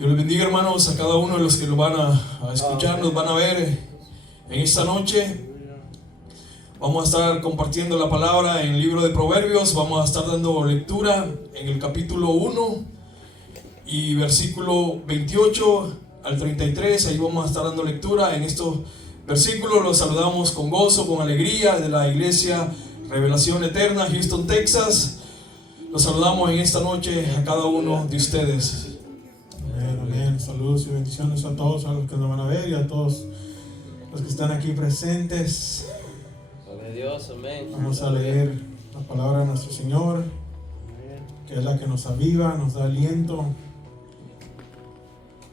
Dios les bendiga, hermanos, a cada uno de los que lo van a escuchar, nos van a ver en esta noche. Vamos a estar compartiendo la palabra en el libro de Proverbios. Vamos a estar dando lectura en el capítulo 1 y versículo 28 al 33. Ahí vamos a estar dando lectura en estos versículos. Los saludamos con gozo, con alegría de la iglesia Revelación Eterna, Houston, Texas. Los saludamos en esta noche a cada uno de ustedes. Amén. Saludos y bendiciones a todos, a los que nos van a ver y a todos los que están aquí presentes. Dios, amén. Vamos a leer la palabra de nuestro Señor, que es la que nos aviva, nos da aliento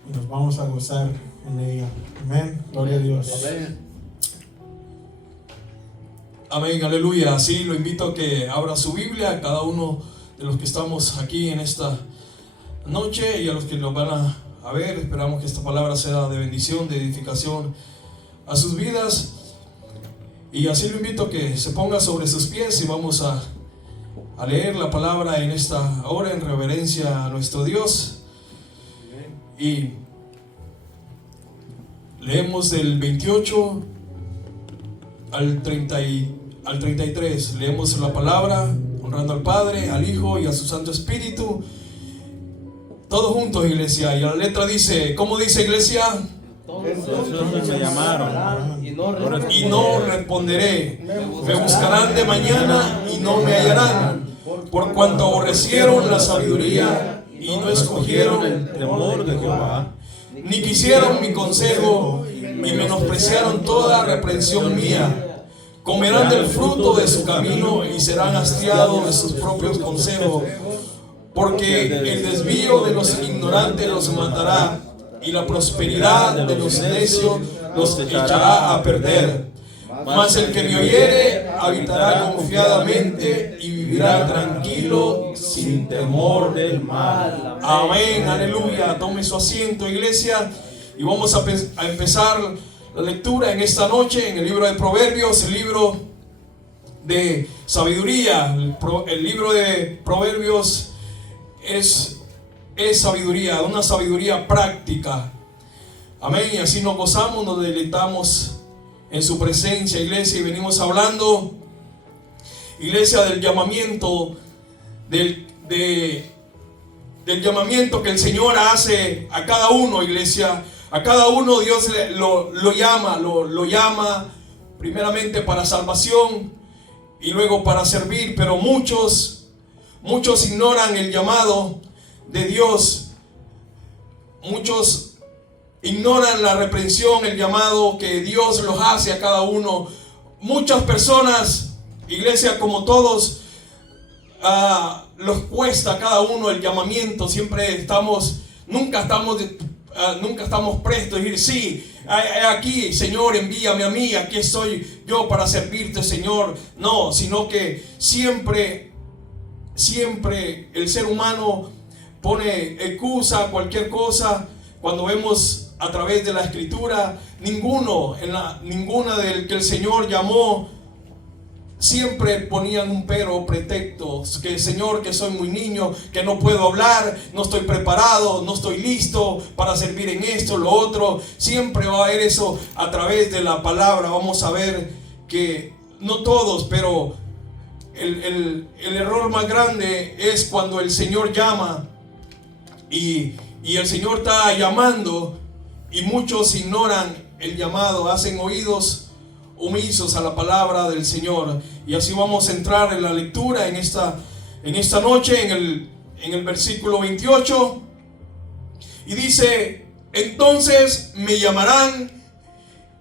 y nos vamos a gozar en ella. Amén. Gloria a Dios. Amén. Amén, aleluya. Así lo invito a que abra su Biblia a cada uno de los que estamos aquí en esta noche y a los que nos van a ver. Esperamos que esta palabra sea de bendición, de edificación a sus vidas. Y así lo invito a que se ponga sobre sus pies y vamos a leer la palabra en esta hora en reverencia a nuestro Dios. Y leemos del 28 al 33. Leemos la palabra honrando al Padre, al Hijo y a su Santo Espíritu. Todos juntos, iglesia. Y la letra dice, ¿cómo dice, iglesia? Entonces me llamaron y no responderé. Me buscarán de mañana y no me hallarán, por cuanto aborrecieron la sabiduría y no escogieron el temor de Jehová, ni quisieron mi consejo y menospreciaron toda reprensión mía. Comerán del fruto de su camino y serán hastiados de sus propios consejos, porque el desvío de los ignorantes los matará y la prosperidad de los necios los echará a perder. Mas el que me oyere habitará confiadamente y vivirá tranquilo sin temor del mal. Amén, aleluya. Tome su asiento, iglesia, y vamos a empezar la lectura en esta noche en el libro de Proverbios, el libro de sabiduría. El libro de Proverbios es sabiduría, una sabiduría práctica. Amén. Y así nos gozamos, nos deleitamos en su presencia, iglesia. Y venimos hablando, iglesia, del llamamiento, del llamamiento que el Señor hace a cada uno, iglesia. A cada uno Dios lo llama primeramente para salvación y luego para servir. Pero muchos ignoran el llamado de Dios. Muchos ignoran la reprensión, el llamado que Dios los hace a cada uno. Muchas personas, iglesia, como todos, los cuesta a cada uno el llamamiento. Nunca estamos prestos a decir, sí, aquí, Señor, envíame a mí, aquí estoy yo para servirte, Señor. No, sino que siempre el ser humano pone excusa, cualquier cosa. Cuando vemos a través de la Escritura, ninguna del que el Señor llamó, siempre ponían un pero, pretexto, que Señor, que soy muy niño, que no puedo hablar, no estoy preparado, no estoy listo para servir en esto, lo otro. Siempre va a haber eso a través de la palabra. Vamos a ver que no todos, pero el error más grande es cuando el Señor llama y el Señor está llamando y muchos ignoran el llamado, hacen oídos omisos a la palabra del Señor. Y así vamos a entrar en la lectura en esta noche en el versículo 28, y dice: entonces me llamarán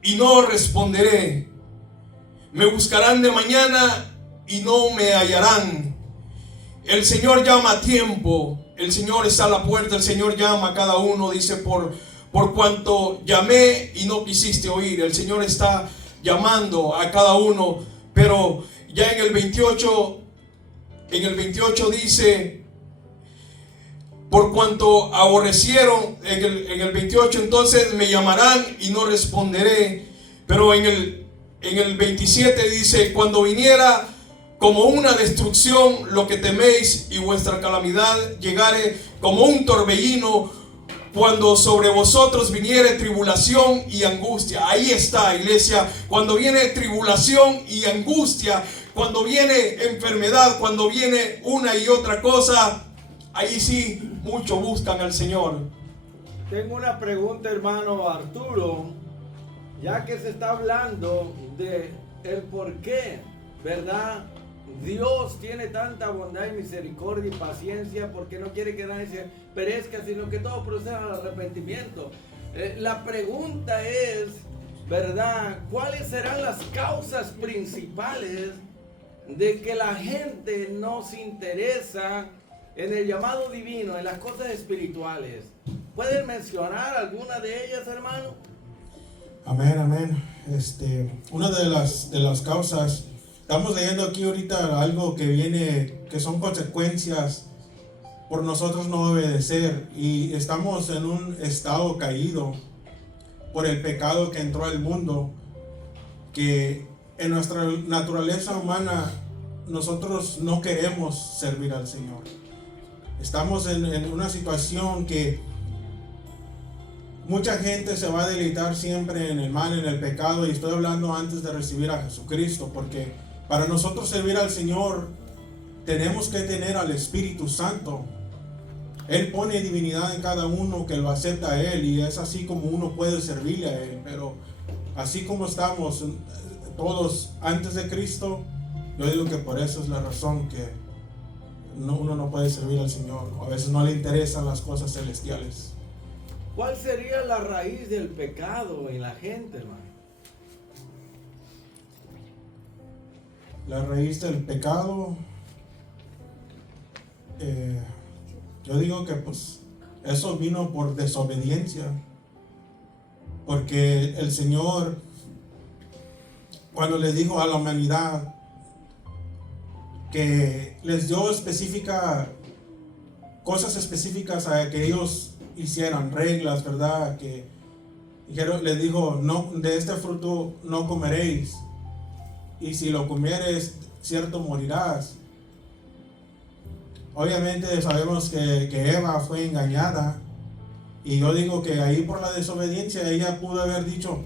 y no responderé, me buscarán de mañana y no me hallarán. El Señor llama a tiempo, el Señor está a la puerta, el Señor llama a cada uno. Dice, por cuanto llamé y no quisiste oír. El Señor está llamando a cada uno. Pero ya en el 28 dice, por cuanto aborrecieron, en el 28, entonces me llamarán y no responderé. Pero en el 27 dice, cuando viniera como una destrucción lo que teméis y vuestra calamidad llegare como un torbellino, cuando sobre vosotros viniere tribulación y angustia. Ahí está, iglesia. Cuando viene tribulación y angustia, cuando viene enfermedad, cuando viene una y otra cosa, ahí sí, muchos buscan al Señor. Tengo una pregunta, hermano Arturo, ya que se está hablando de el por qué, ¿verdad? Dios tiene tanta bondad y misericordia y paciencia porque no quiere que nadie se perezca, sino que todo proceda al arrepentimiento. La pregunta es, ¿verdad? ¿Cuáles serán las causas principales de que la gente no se interesa en el llamado divino, en las cosas espirituales? ¿Pueden mencionar alguna de ellas, hermano? Amén, amén. Una de las causas, estamos leyendo aquí ahorita algo que viene, que son consecuencias por nosotros no obedecer, y estamos en un estado caído por el pecado que entró al mundo, que en nuestra naturaleza humana nosotros no queremos servir al Señor. Estamos en una situación que mucha gente se va a deleitar siempre en el mal, en el pecado, y estoy hablando antes de recibir a Jesucristo, porque para nosotros servir al Señor tenemos que tener al Espíritu Santo. Él pone divinidad en cada uno que lo acepta a Él, y es así como uno puede servirle a Él. Pero así como estamos todos antes de Cristo, yo digo que por eso es la razón que uno no puede servir al Señor. A veces no le interesan las cosas celestiales. ¿Cuál sería la raíz del pecado en la gente, hermano? La raíz del pecado, yo digo que pues eso vino por desobediencia, porque el Señor, cuando les dijo a la humanidad que les dio cosas específicas a que ellos hicieran, reglas, ¿verdad? Que les dijo, no, de este fruto no comeréis, y si lo comieres, cierto morirás. Obviamente sabemos que Eva fue engañada, y yo digo que ahí por la desobediencia ella pudo haber dicho,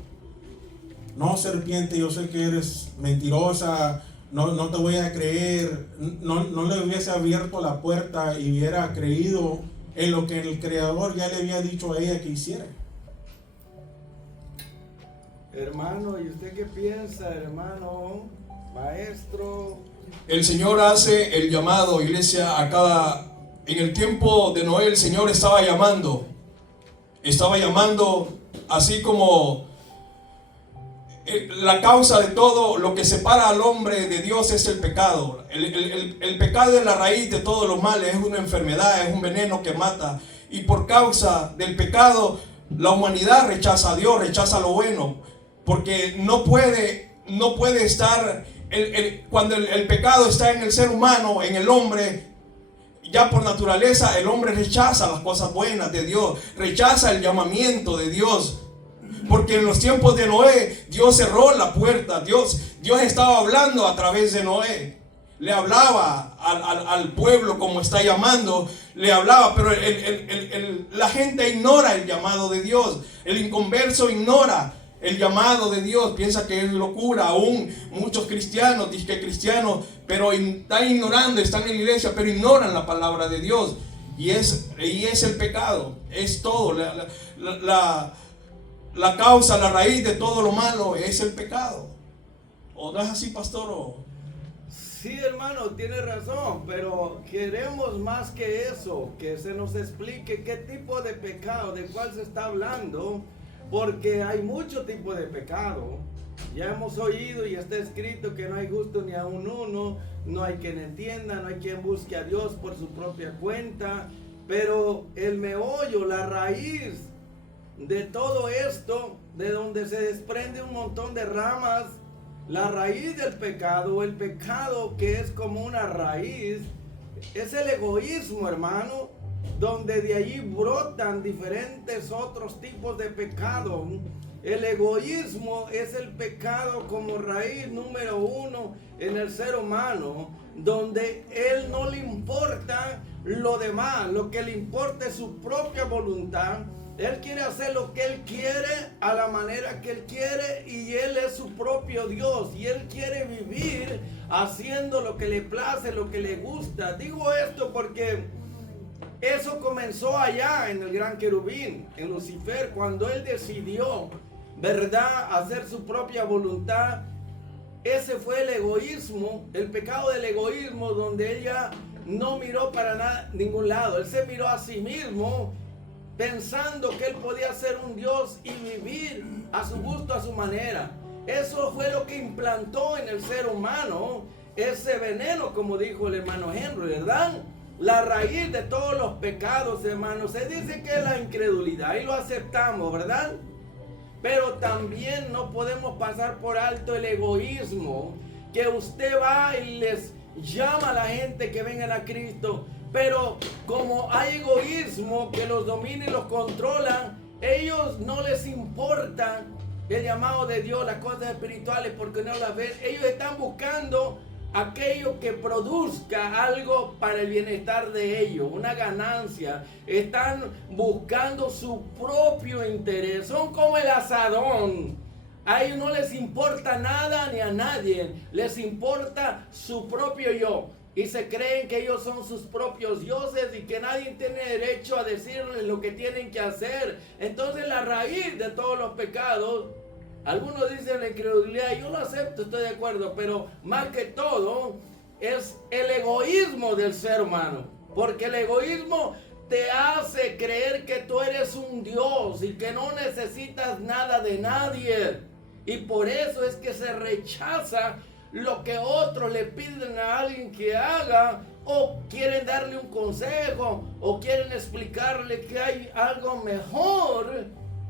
no, serpiente, yo sé que eres mentirosa, no te voy a creer. No le hubiese abierto la puerta y hubiera creído en lo que el Creador ya le había dicho a ella que hiciera. Hermano, ¿y usted qué piensa, hermano, maestro? El Señor hace el llamado, iglesia, en el tiempo de Noé el Señor estaba llamando así como la causa de todo lo que separa al hombre de Dios es el pecado. El pecado es la raíz de todos los males, es una enfermedad, es un veneno que mata, y por causa del pecado la humanidad rechaza a Dios, rechaza lo bueno, porque no puede estar, cuando el pecado está en el ser humano, en el hombre, ya por naturaleza el hombre rechaza las cosas buenas de Dios, rechaza el llamamiento de Dios. Porque en los tiempos de Noé, Dios cerró la puerta. Dios estaba hablando a través de Noé. Le hablaba al pueblo como está llamando. Le hablaba, pero la gente ignora el llamado de Dios. El inconverso ignora el llamado de Dios. Piensa que es locura. Aún muchos cristianos, dicen que cristianos, pero están ignorando, están en la iglesia, pero ignoran la palabra de Dios. Y es el pecado. Es todo. La causa, la raíz de todo lo malo es el pecado. ¿O no es así, pastor? Sí, hermano, tiene razón, pero queremos más que eso, que se nos explique qué tipo de pecado, de cuál se está hablando, porque hay mucho tipo de pecado. Ya hemos oído y está escrito que no hay justo ni a un uno, no hay quien entienda, no hay quien busque a Dios por su propia cuenta, pero el meollo, la raíz de todo esto, de donde se desprende un montón de ramas, la raíz del pecado, el pecado que es como una raíz, es el egoísmo, hermano, donde de allí brotan diferentes otros tipos de pecado. El egoísmo es el pecado como raíz número uno en el ser humano, donde él no le importa lo demás, lo que le importa es su propia voluntad. Él quiere hacer lo que Él quiere, a la manera que Él quiere, y Él es su propio Dios, y Él quiere vivir haciendo lo que le place, lo que le gusta. Digo esto porque eso comenzó allá en el gran querubín, en Lucifer, cuando él decidió, ¿verdad?, hacer su propia voluntad. Ese fue el egoísmo, el pecado del egoísmo, donde él ya no miró para nada, ningún lado. Él se miró a sí mismo, pensando que él podía ser un Dios y vivir a su gusto, a su manera. Eso fue lo que implantó en el ser humano ese veneno, como dijo el hermano Henry, ¿verdad? La raíz de todos los pecados, hermanos, se dice que es la incredulidad, y lo aceptamos, ¿verdad? Pero también no podemos pasar por alto el egoísmo, que usted va y les llama a la gente que vengan a Cristo, pero como hay egoísmo que los domina y los controla, ellos no les importa el llamado de Dios, las cosas espirituales, porque no las ven. Ellos están buscando aquello que produzca algo para el bienestar de ellos, una ganancia. Están buscando su propio interés. Son como el asadón. A ellos no les importa nada ni a nadie. Les importa su propio yo. Y se creen que ellos son sus propios dioses y que nadie tiene derecho a decirles lo que tienen que hacer. Entonces la raíz de todos los pecados, algunos dicen la incredulidad, yo lo acepto, estoy de acuerdo, pero más que todo es el egoísmo del ser humano, porque el egoísmo te hace creer que tú eres un Dios y que no necesitas nada de nadie, y por eso es que se rechaza lo que otros le piden a alguien que haga, o quieren darle un consejo, o quieren explicarle que hay algo mejor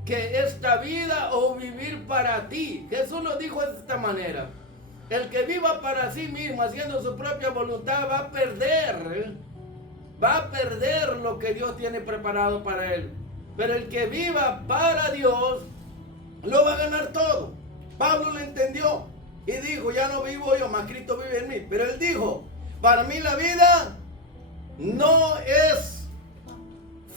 que esta vida o vivir para ti. Jesús nos dijo de esta manera: el que viva para sí mismo haciendo su propia voluntad va a perder lo que Dios tiene preparado para él. Pero el que viva para Dios lo va a ganar todo. Pablo lo entendió y dijo: ya no vivo yo, más Cristo vive en mí. Pero él dijo: para mí la vida no es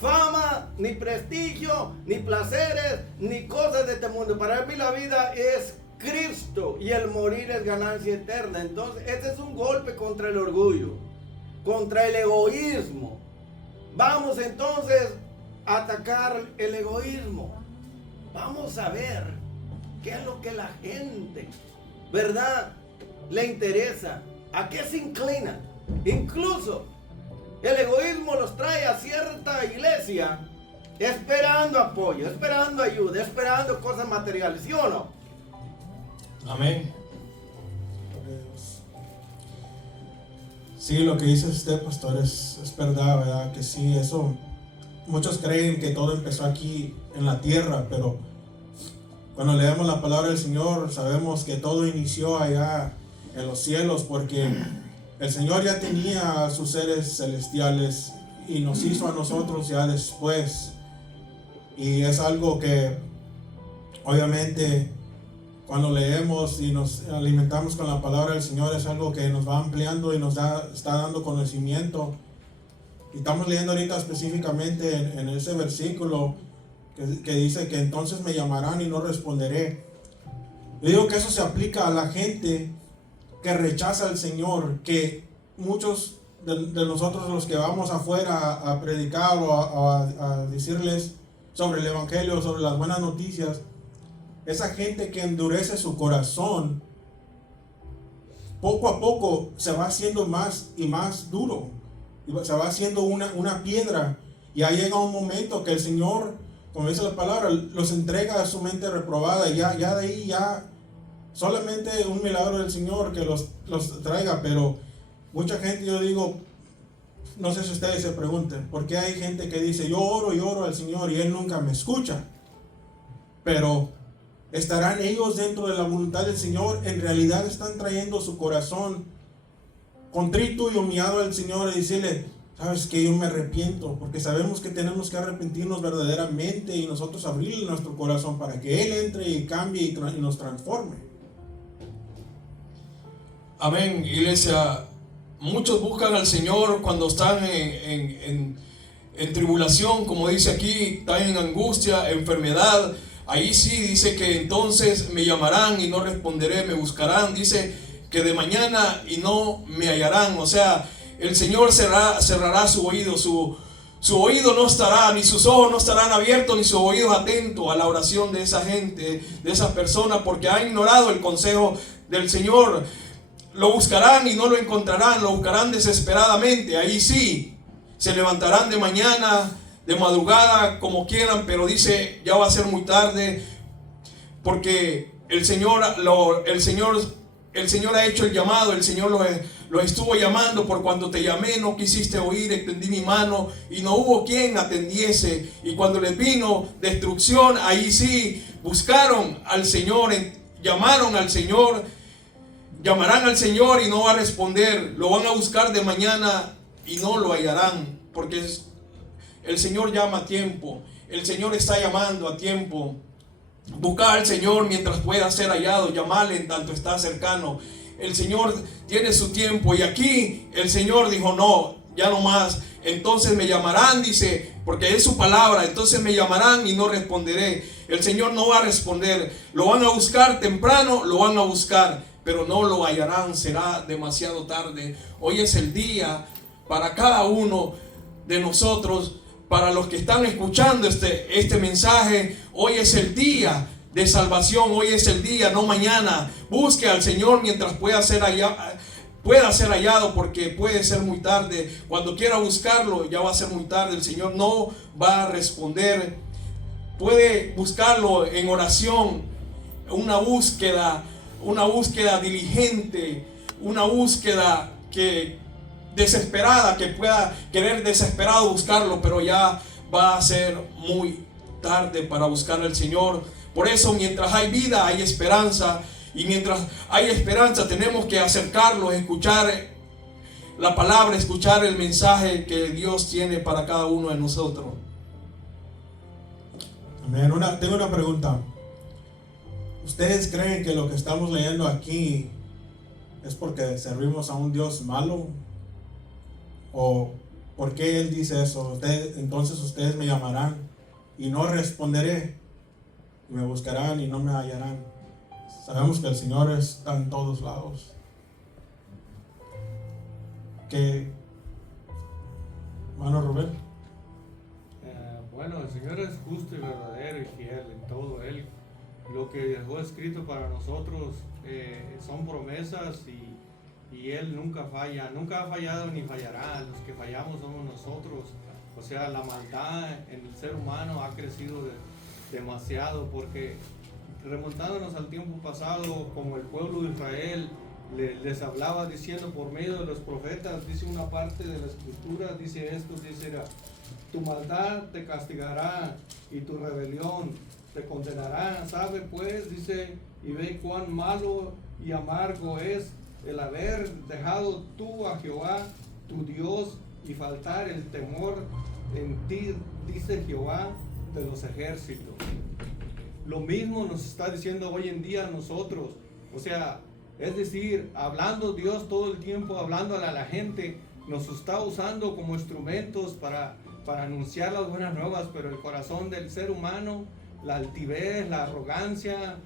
fama, ni prestigio, ni placeres, ni cosas de este mundo. Para mí la vida es Cristo, y el morir es ganancia eterna. Entonces este es un golpe contra el orgullo, contra el egoísmo. Vamos entonces a atacar el egoísmo. Vamos a ver qué es lo que la gente, ¿verdad?, le interesa, a qué se inclina. Incluso el egoísmo los trae a cierta iglesia esperando apoyo, esperando ayuda, esperando cosas materiales, ¿sí o no? Amén. Sí, lo que dice usted, pastor, es verdad, ¿verdad? Que sí, eso. Muchos creen que todo empezó aquí en la tierra, pero cuando leemos la palabra del Señor, sabemos que todo inició allá en los cielos, porque el Señor ya tenía a sus seres celestiales y nos hizo a nosotros ya después. Y es algo que obviamente cuando leemos y nos alimentamos con la palabra del Señor, es algo que nos va ampliando y nos está dando conocimiento. Y estamos leyendo ahorita específicamente en ese versículo que dice que entonces me llamarán y no responderé. Le digo que eso se aplica a la gente que rechaza al Señor, que muchos de nosotros, los que vamos afuera a predicar o a decirles sobre el Evangelio, sobre las buenas noticias, esa gente que endurece su corazón, poco a poco se va haciendo más y más duro, se va haciendo una piedra, y ahí llega un momento que el Señor, como dice la palabra, los entrega a su mente reprobada, y ya de ahí ya solamente un milagro del Señor que los traiga. Pero mucha gente, yo digo, no sé si ustedes se pregunten, ¿por qué hay gente que dice yo oro al Señor y Él nunca me escucha? Pero ¿estarán ellos dentro de la voluntad del Señor? ¿En realidad están trayendo su corazón contrito y humillado al Señor y decirle: sabes que yo me arrepiento? Porque sabemos que tenemos que arrepentirnos verdaderamente y nosotros abrirle nuestro corazón para que Él entre y cambie y nos transforme. Amén, iglesia. Muchos buscan al Señor cuando están en en tribulación, como dice aquí, están en angustia, enfermedad, ahí sí dice que entonces me llamarán y no responderé, me buscarán, dice que de mañana y no me hallarán. O sea, el Señor cerrará su oído, su oído no estará, ni sus ojos no estarán abiertos, ni sus oídos atentos a la oración de esa gente, de esas personas, porque han ignorado el consejo del Señor. Lo buscarán y no lo encontrarán, lo buscarán desesperadamente. Ahí sí, se levantarán de mañana, de madrugada, como quieran, pero dice, ya va a ser muy tarde, porque el Señor ha hecho el llamado, el Señor los estuvo llamando. Por cuando te llamé no quisiste oír, extendí mi mano y no hubo quien atendiese. Y cuando les vino destrucción, ahí sí buscaron al Señor, llamaron al Señor, llamarán al Señor y no va a responder. Lo van a buscar de mañana y no lo hallarán, porque el Señor llama a tiempo, el Señor está llamando a tiempo. Buscar al Señor mientras pueda ser hallado, llamarle en tanto está cercano. El Señor tiene su tiempo, y aquí el Señor dijo, no, ya no más. Entonces me llamarán, dice, porque es su palabra, entonces me llamarán y no responderé. El Señor no va a responder. Lo van a buscar temprano, lo van a buscar, pero no lo hallarán, será demasiado tarde. Hoy es el día para cada uno de nosotros. Para los que están escuchando este mensaje, hoy es el día de salvación, hoy es el día, no mañana. Busque al Señor mientras pueda ser hallado, porque puede ser muy tarde. Cuando quiera buscarlo, ya va a ser muy tarde. El Señor no va a responder. Puede buscarlo en oración, una búsqueda diligente, una búsqueda desesperada, que pueda querer desesperado buscarlo, pero ya va a ser muy tarde para buscar al Señor. Por eso, mientras hay vida, hay esperanza, y mientras hay esperanza tenemos que acercarlos, escuchar la palabra, escuchar el mensaje que Dios tiene para cada uno de nosotros. Amén. Tengo una pregunta. ¿Ustedes creen que lo que estamos leyendo aquí es porque servimos a un Dios malo? ¿O por qué Él dice eso? Entonces ustedes me llamarán y no responderé, y me buscarán y no me hallarán. Sabemos que el Señor está en todos lados. Hermano Rubén. Bueno, el Señor es justo y verdadero y fiel en todo. Él, lo que dejó escrito para nosotros son promesas, y Él nunca falla, nunca ha fallado ni fallará. Los que fallamos somos nosotros. O sea, la maldad en el ser humano ha crecido demasiado, porque remontándonos al tiempo pasado, como el pueblo de Israel les hablaba diciendo por medio de los profetas, dice una parte de la escritura, dice esto, dice: tu maldad te castigará y tu rebelión te condenará. Sabe pues, dice, y ve cuán malo y amargo es el haber dejado tú a Jehová tu Dios y faltar el temor en ti, dice Jehová de los ejércitos. Lo mismo nos está diciendo hoy en día a nosotros. O sea, es decir, hablando Dios todo el tiempo, hablándole a la gente, nos está usando como instrumentos para anunciar las buenas nuevas, pero el corazón del ser humano, la altivez, la arrogancia,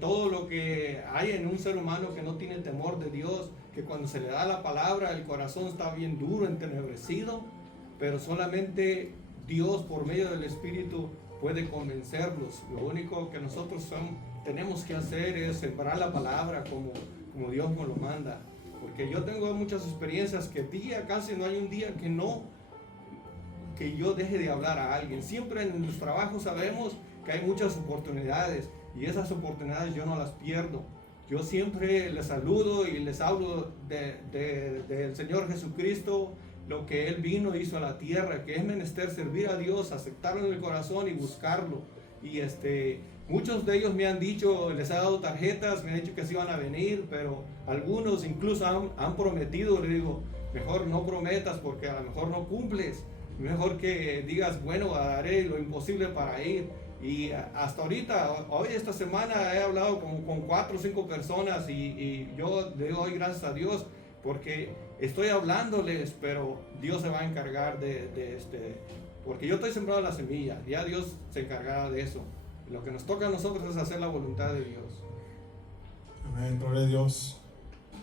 todo lo que hay en un ser humano que no tiene temor de Dios, que cuando se le da la palabra el corazón está bien duro, entenebrecido, pero solamente Dios por medio del Espíritu puede convencerlos. Lo único que nosotros tenemos que hacer es sembrar la palabra como Dios nos lo manda, porque yo tengo muchas experiencias que casi no hay un día que yo deje de hablar a alguien. Siempre en los trabajos sabemos que hay muchas oportunidades, y esas oportunidades yo no las pierdo. Yo siempre les saludo y les hablo del Señor Jesucristo, lo que Él vino e hizo a la tierra, que es menester servir a Dios, aceptarlo en el corazón y buscarlo. Y muchos de ellos me han dicho, les he dado tarjetas, me han dicho que sí van a venir, pero algunos incluso han prometido. Le digo, mejor no prometas, porque a lo mejor no cumples. Mejor que digas, bueno, haré lo imposible para ir. Y hasta ahorita, esta semana he hablado con 4 o 5 personas, y yo le doy gracias a Dios, porque estoy hablándoles, pero Dios se va a encargar porque yo estoy sembrado la semilla, ya Dios se encargará de eso. Lo que nos toca a nosotros es hacer la voluntad de Dios. Amén, gloria a Dios.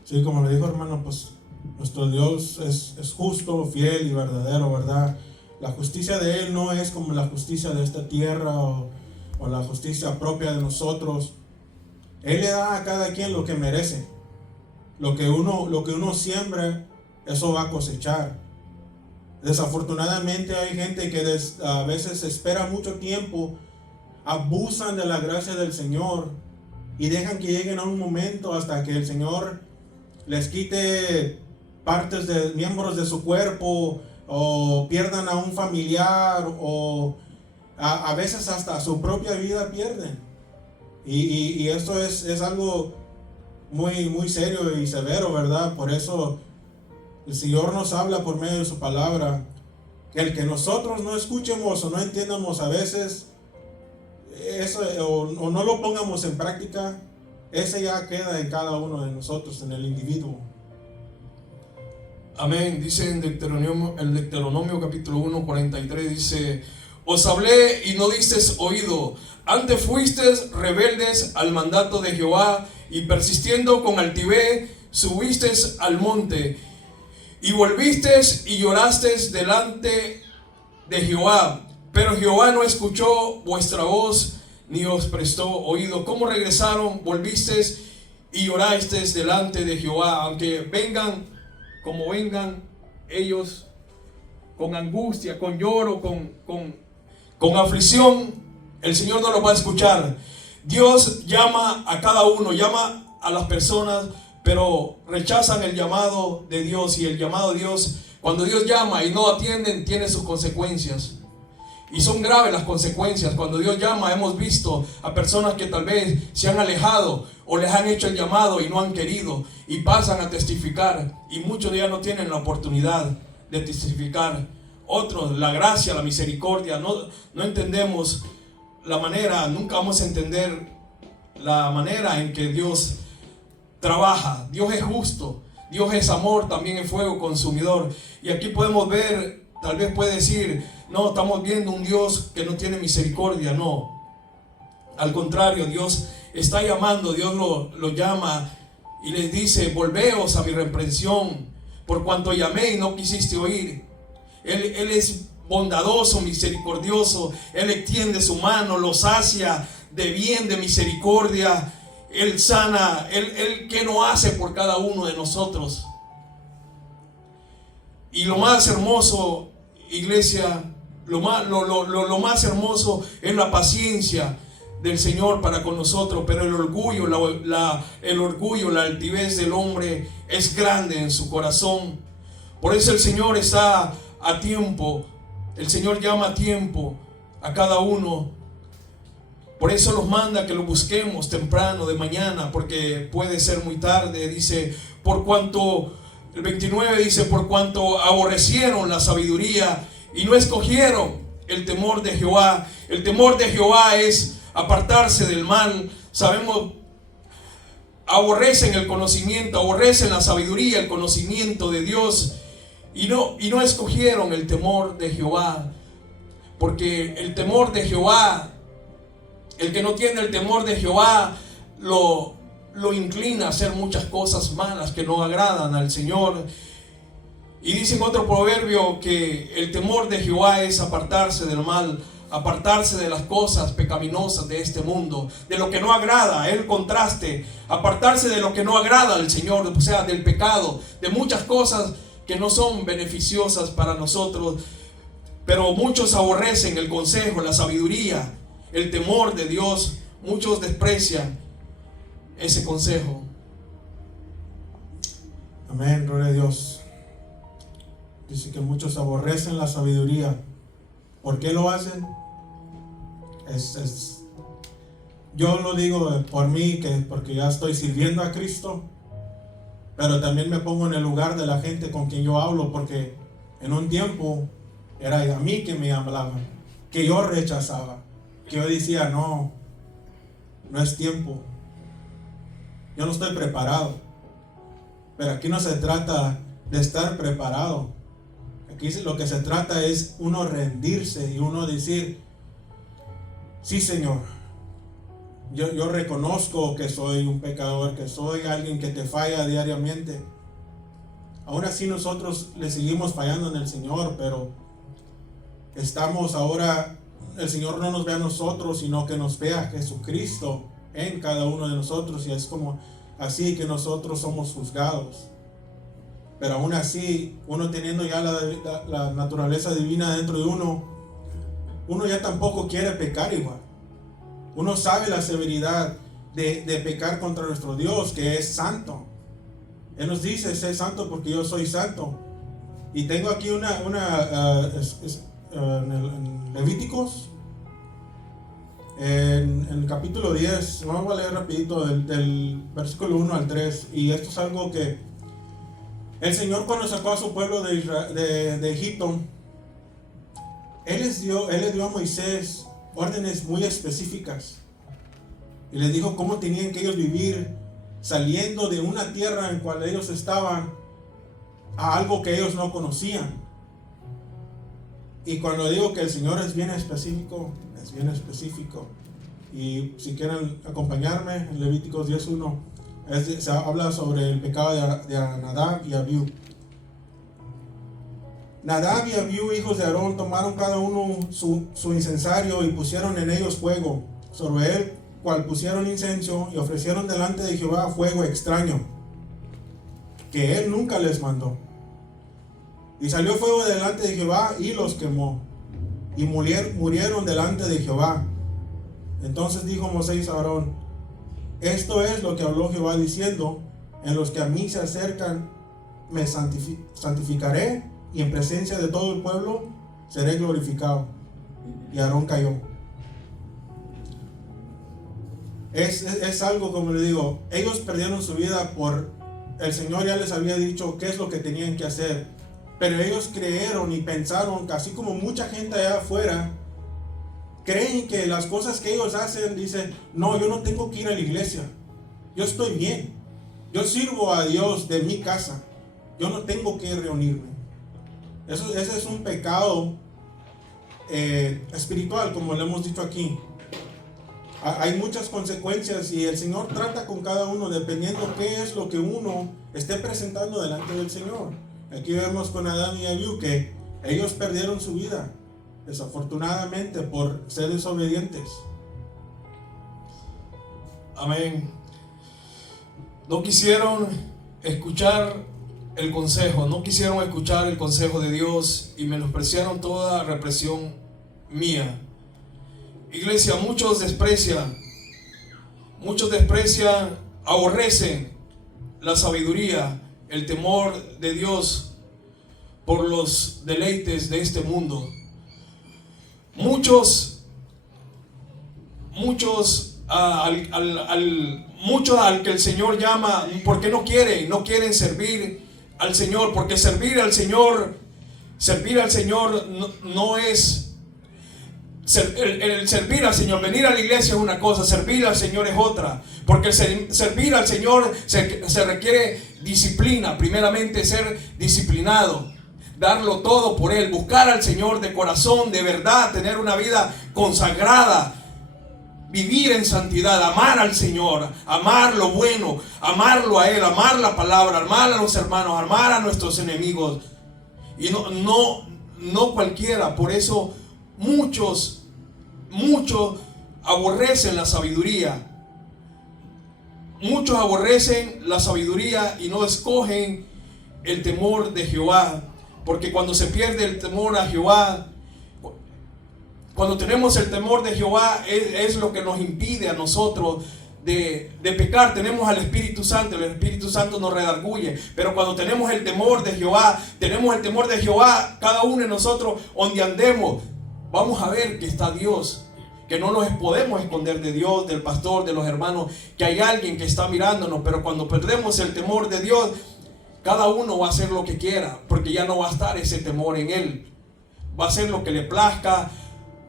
Sí, como le dijo hermano, pues nuestro Dios es justo, fiel y verdadero, ¿verdad? La justicia de Él no es como la justicia de esta tierra o la justicia propia de nosotros. Él le da a cada quien lo que merece. Lo que uno siembra, eso va a cosechar. Desafortunadamente hay gente que a veces espera mucho tiempo, abusan de la gracia del Señor y dejan que lleguen a un momento hasta que el Señor les quite partes de miembros de su cuerpo, o pierdan a un familiar, o a veces hasta su propia vida pierden. Y esto es algo muy, muy serio y severo, ¿verdad? Por eso el Señor nos habla por medio de su palabra. El que nosotros no escuchemos o no entiendamos a veces eso, o no lo pongamos en práctica, ese ya queda en cada uno de nosotros, en el individuo. Amén. Dice en Deuteronomio capítulo 1, 43, dice: os hablé y no disteis oído, antes fuisteis rebeldes al mandato de Jehová, y persistiendo con altivez subisteis al monte, y volvisteis y llorasteis delante de Jehová, pero Jehová no escuchó vuestra voz, ni os prestó oído. ¿Cómo regresaron? Volvisteis y llorasteis delante de Jehová, aunque vengan como vengan ellos, con angustia, con lloro, con aflicción, el Señor no los va a escuchar. Dios llama a cada uno, llama a las personas, pero rechazan el llamado de Dios. Y el llamado de Dios, cuando Dios llama y no atienden, tiene sus consecuencias. Y son graves las consecuencias. Cuando Dios llama, hemos visto a personas que tal vez se han alejado o les han hecho el llamado y no han querido, y pasan a testificar, y muchos ya no tienen la oportunidad de testificar. Otros, la gracia, la misericordia, no entendemos la manera, nunca vamos a entender la manera en que Dios trabaja. Dios es justo, Dios es amor, también es fuego consumidor. Y aquí podemos ver, tal vez puede decir: no, estamos viendo un Dios que no tiene misericordia. No, al contrario, Dios está llamando, Dios lo llama y les dice: volveos a mi reprensión, por cuanto llamé y no quisiste oír. Él es bondadoso, misericordioso. Él extiende su mano, lo sacia de bien, de misericordia. Él sana. Él ¿qué no hace por cada uno de nosotros? Y lo más hermoso, iglesia, lo más hermoso es la paciencia del Señor para con nosotros. Pero el orgullo, la altivez del hombre es grande en su corazón. Por eso el Señor está a tiempo. El Señor llama a tiempo a cada uno. Por eso nos manda que lo busquemos temprano, de mañana, porque puede ser muy tarde. Dice, por cuanto, el 29 dice: por cuanto aborrecieron la sabiduría y no escogieron el temor de Jehová. El temor de Jehová es apartarse del mal. Sabemos, aborrecen el conocimiento, aborrecen la sabiduría, el conocimiento de Dios, y no escogieron el temor de Jehová. Porque el temor de Jehová, el que no tiene el temor de Jehová, lo inclina a hacer muchas cosas malas que no agradan al Señor. Y dice en otro proverbio que el temor de Jehová es apartarse del mal, apartarse de las cosas pecaminosas de este mundo, de lo que no agrada. El contraste, apartarse de lo que no agrada al Señor, o sea, del pecado, de muchas cosas que no son beneficiosas para nosotros. Pero muchos aborrecen el consejo, la sabiduría, el temor de Dios. Muchos desprecian ese consejo. Amén, gloria a Dios. Dice que muchos aborrecen la sabiduría. ¿Por qué lo hacen? Yo lo digo por mí, porque ya estoy sirviendo a Cristo, pero también me pongo en el lugar de la gente con quien yo hablo, porque en un tiempo era a mí que me hablaban, que yo rechazaba, que yo decía: no es tiempo, yo no estoy preparado. Pero aquí no se trata de estar preparado. Aquí lo que se trata es uno rendirse y uno decir, sí, Señor, yo reconozco que soy un pecador, que soy alguien que te falla diariamente. Aún así nosotros le seguimos fallando en el Señor, pero estamos ahora, el Señor no nos ve a nosotros, sino que nos ve a Jesucristo en cada uno de nosotros, y es como así que nosotros somos juzgados. Pero aún así, uno teniendo ya la naturaleza divina dentro de uno ya tampoco quiere pecar igual. Uno sabe la severidad de pecar contra nuestro Dios, que es santo. Él nos dice, sé santo porque yo soy santo. Y tengo aquí en Levíticos, en el capítulo 10, vamos a leer rapidito del versículo 1 al 3. Y esto es algo que el Señor, cuando sacó a su pueblo de Egipto, Él le dio a Moisés órdenes muy específicas. Y les dijo cómo tenían que ellos vivir saliendo de una tierra en cual ellos estaban a algo que ellos no conocían. Y cuando digo que el Señor es bien específico, es bien específico. Y si quieren acompañarme en Levíticos 10:1, se habla sobre el pecado de Nadab y Abiú. Nadab y Abiú, hijos de Aarón, tomaron cada uno su incensario y pusieron en ellos fuego, sobre él cual pusieron incienso, y ofrecieron delante de Jehová fuego extraño, que él nunca les mandó. Y salió fuego delante de Jehová y los quemó, y murieron delante de Jehová. Entonces dijo Moisés a Aarón: esto es lo que habló Jehová diciendo: en los que a mí se acercan me santificaré, y en presencia de todo el pueblo seré glorificado. Y Aarón cayó. Es algo, como le digo, ellos perdieron su vida por el Señor ya les había dicho qué es lo que tenían que hacer, pero ellos creyeron y pensaron que, así como mucha gente allá afuera creen que las cosas que ellos hacen, dicen, no, yo no tengo que ir a la iglesia, yo estoy bien, yo sirvo a Dios de mi casa, yo no tengo que reunirme. Ese es un pecado espiritual, como le hemos dicho aquí. Hay muchas consecuencias y el Señor trata con cada uno dependiendo qué es lo que uno esté presentando delante del Señor. Aquí vemos con Adán y Abiú que ellos perdieron su vida, desafortunadamente, por ser desobedientes. Amén. No quisieron escuchar el consejo, no quisieron escuchar el consejo de Dios y menospreciaron toda represión mía. Iglesia, muchos desprecian, aborrecen la sabiduría, el temor de Dios por los deleites de este mundo. Muchos al que el Señor llama, porque no quieren servir al Señor, porque servir al Señor no es el servir al Señor. Venir a la iglesia es una cosa, servir al Señor es otra, porque servir al Señor se requiere disciplina, primeramente ser disciplinado, darlo todo por Él, buscar al Señor de corazón, de verdad, tener una vida consagrada, vivir en santidad, amar al Señor, amar lo bueno, amarlo a Él, amar la palabra, amar a los hermanos, amar a nuestros enemigos. Y no cualquiera. Por eso muchos aborrecen la sabiduría. Muchos aborrecen la sabiduría y no escogen el temor de Jehová. Porque cuando se pierde el temor a Jehová, cuando tenemos el temor de Jehová, es lo que nos impide a nosotros de pecar. Tenemos al Espíritu Santo, el Espíritu Santo nos redarguye. Pero cuando tenemos el temor de Jehová, cada uno de nosotros, donde andemos, vamos a ver que está Dios, que no nos podemos esconder de Dios, del pastor, de los hermanos, que hay alguien que está mirándonos. Pero cuando perdemos el temor de Dios, cada uno va a hacer lo que quiera, porque ya no va a estar ese temor en él. Va a hacer lo que le plazca,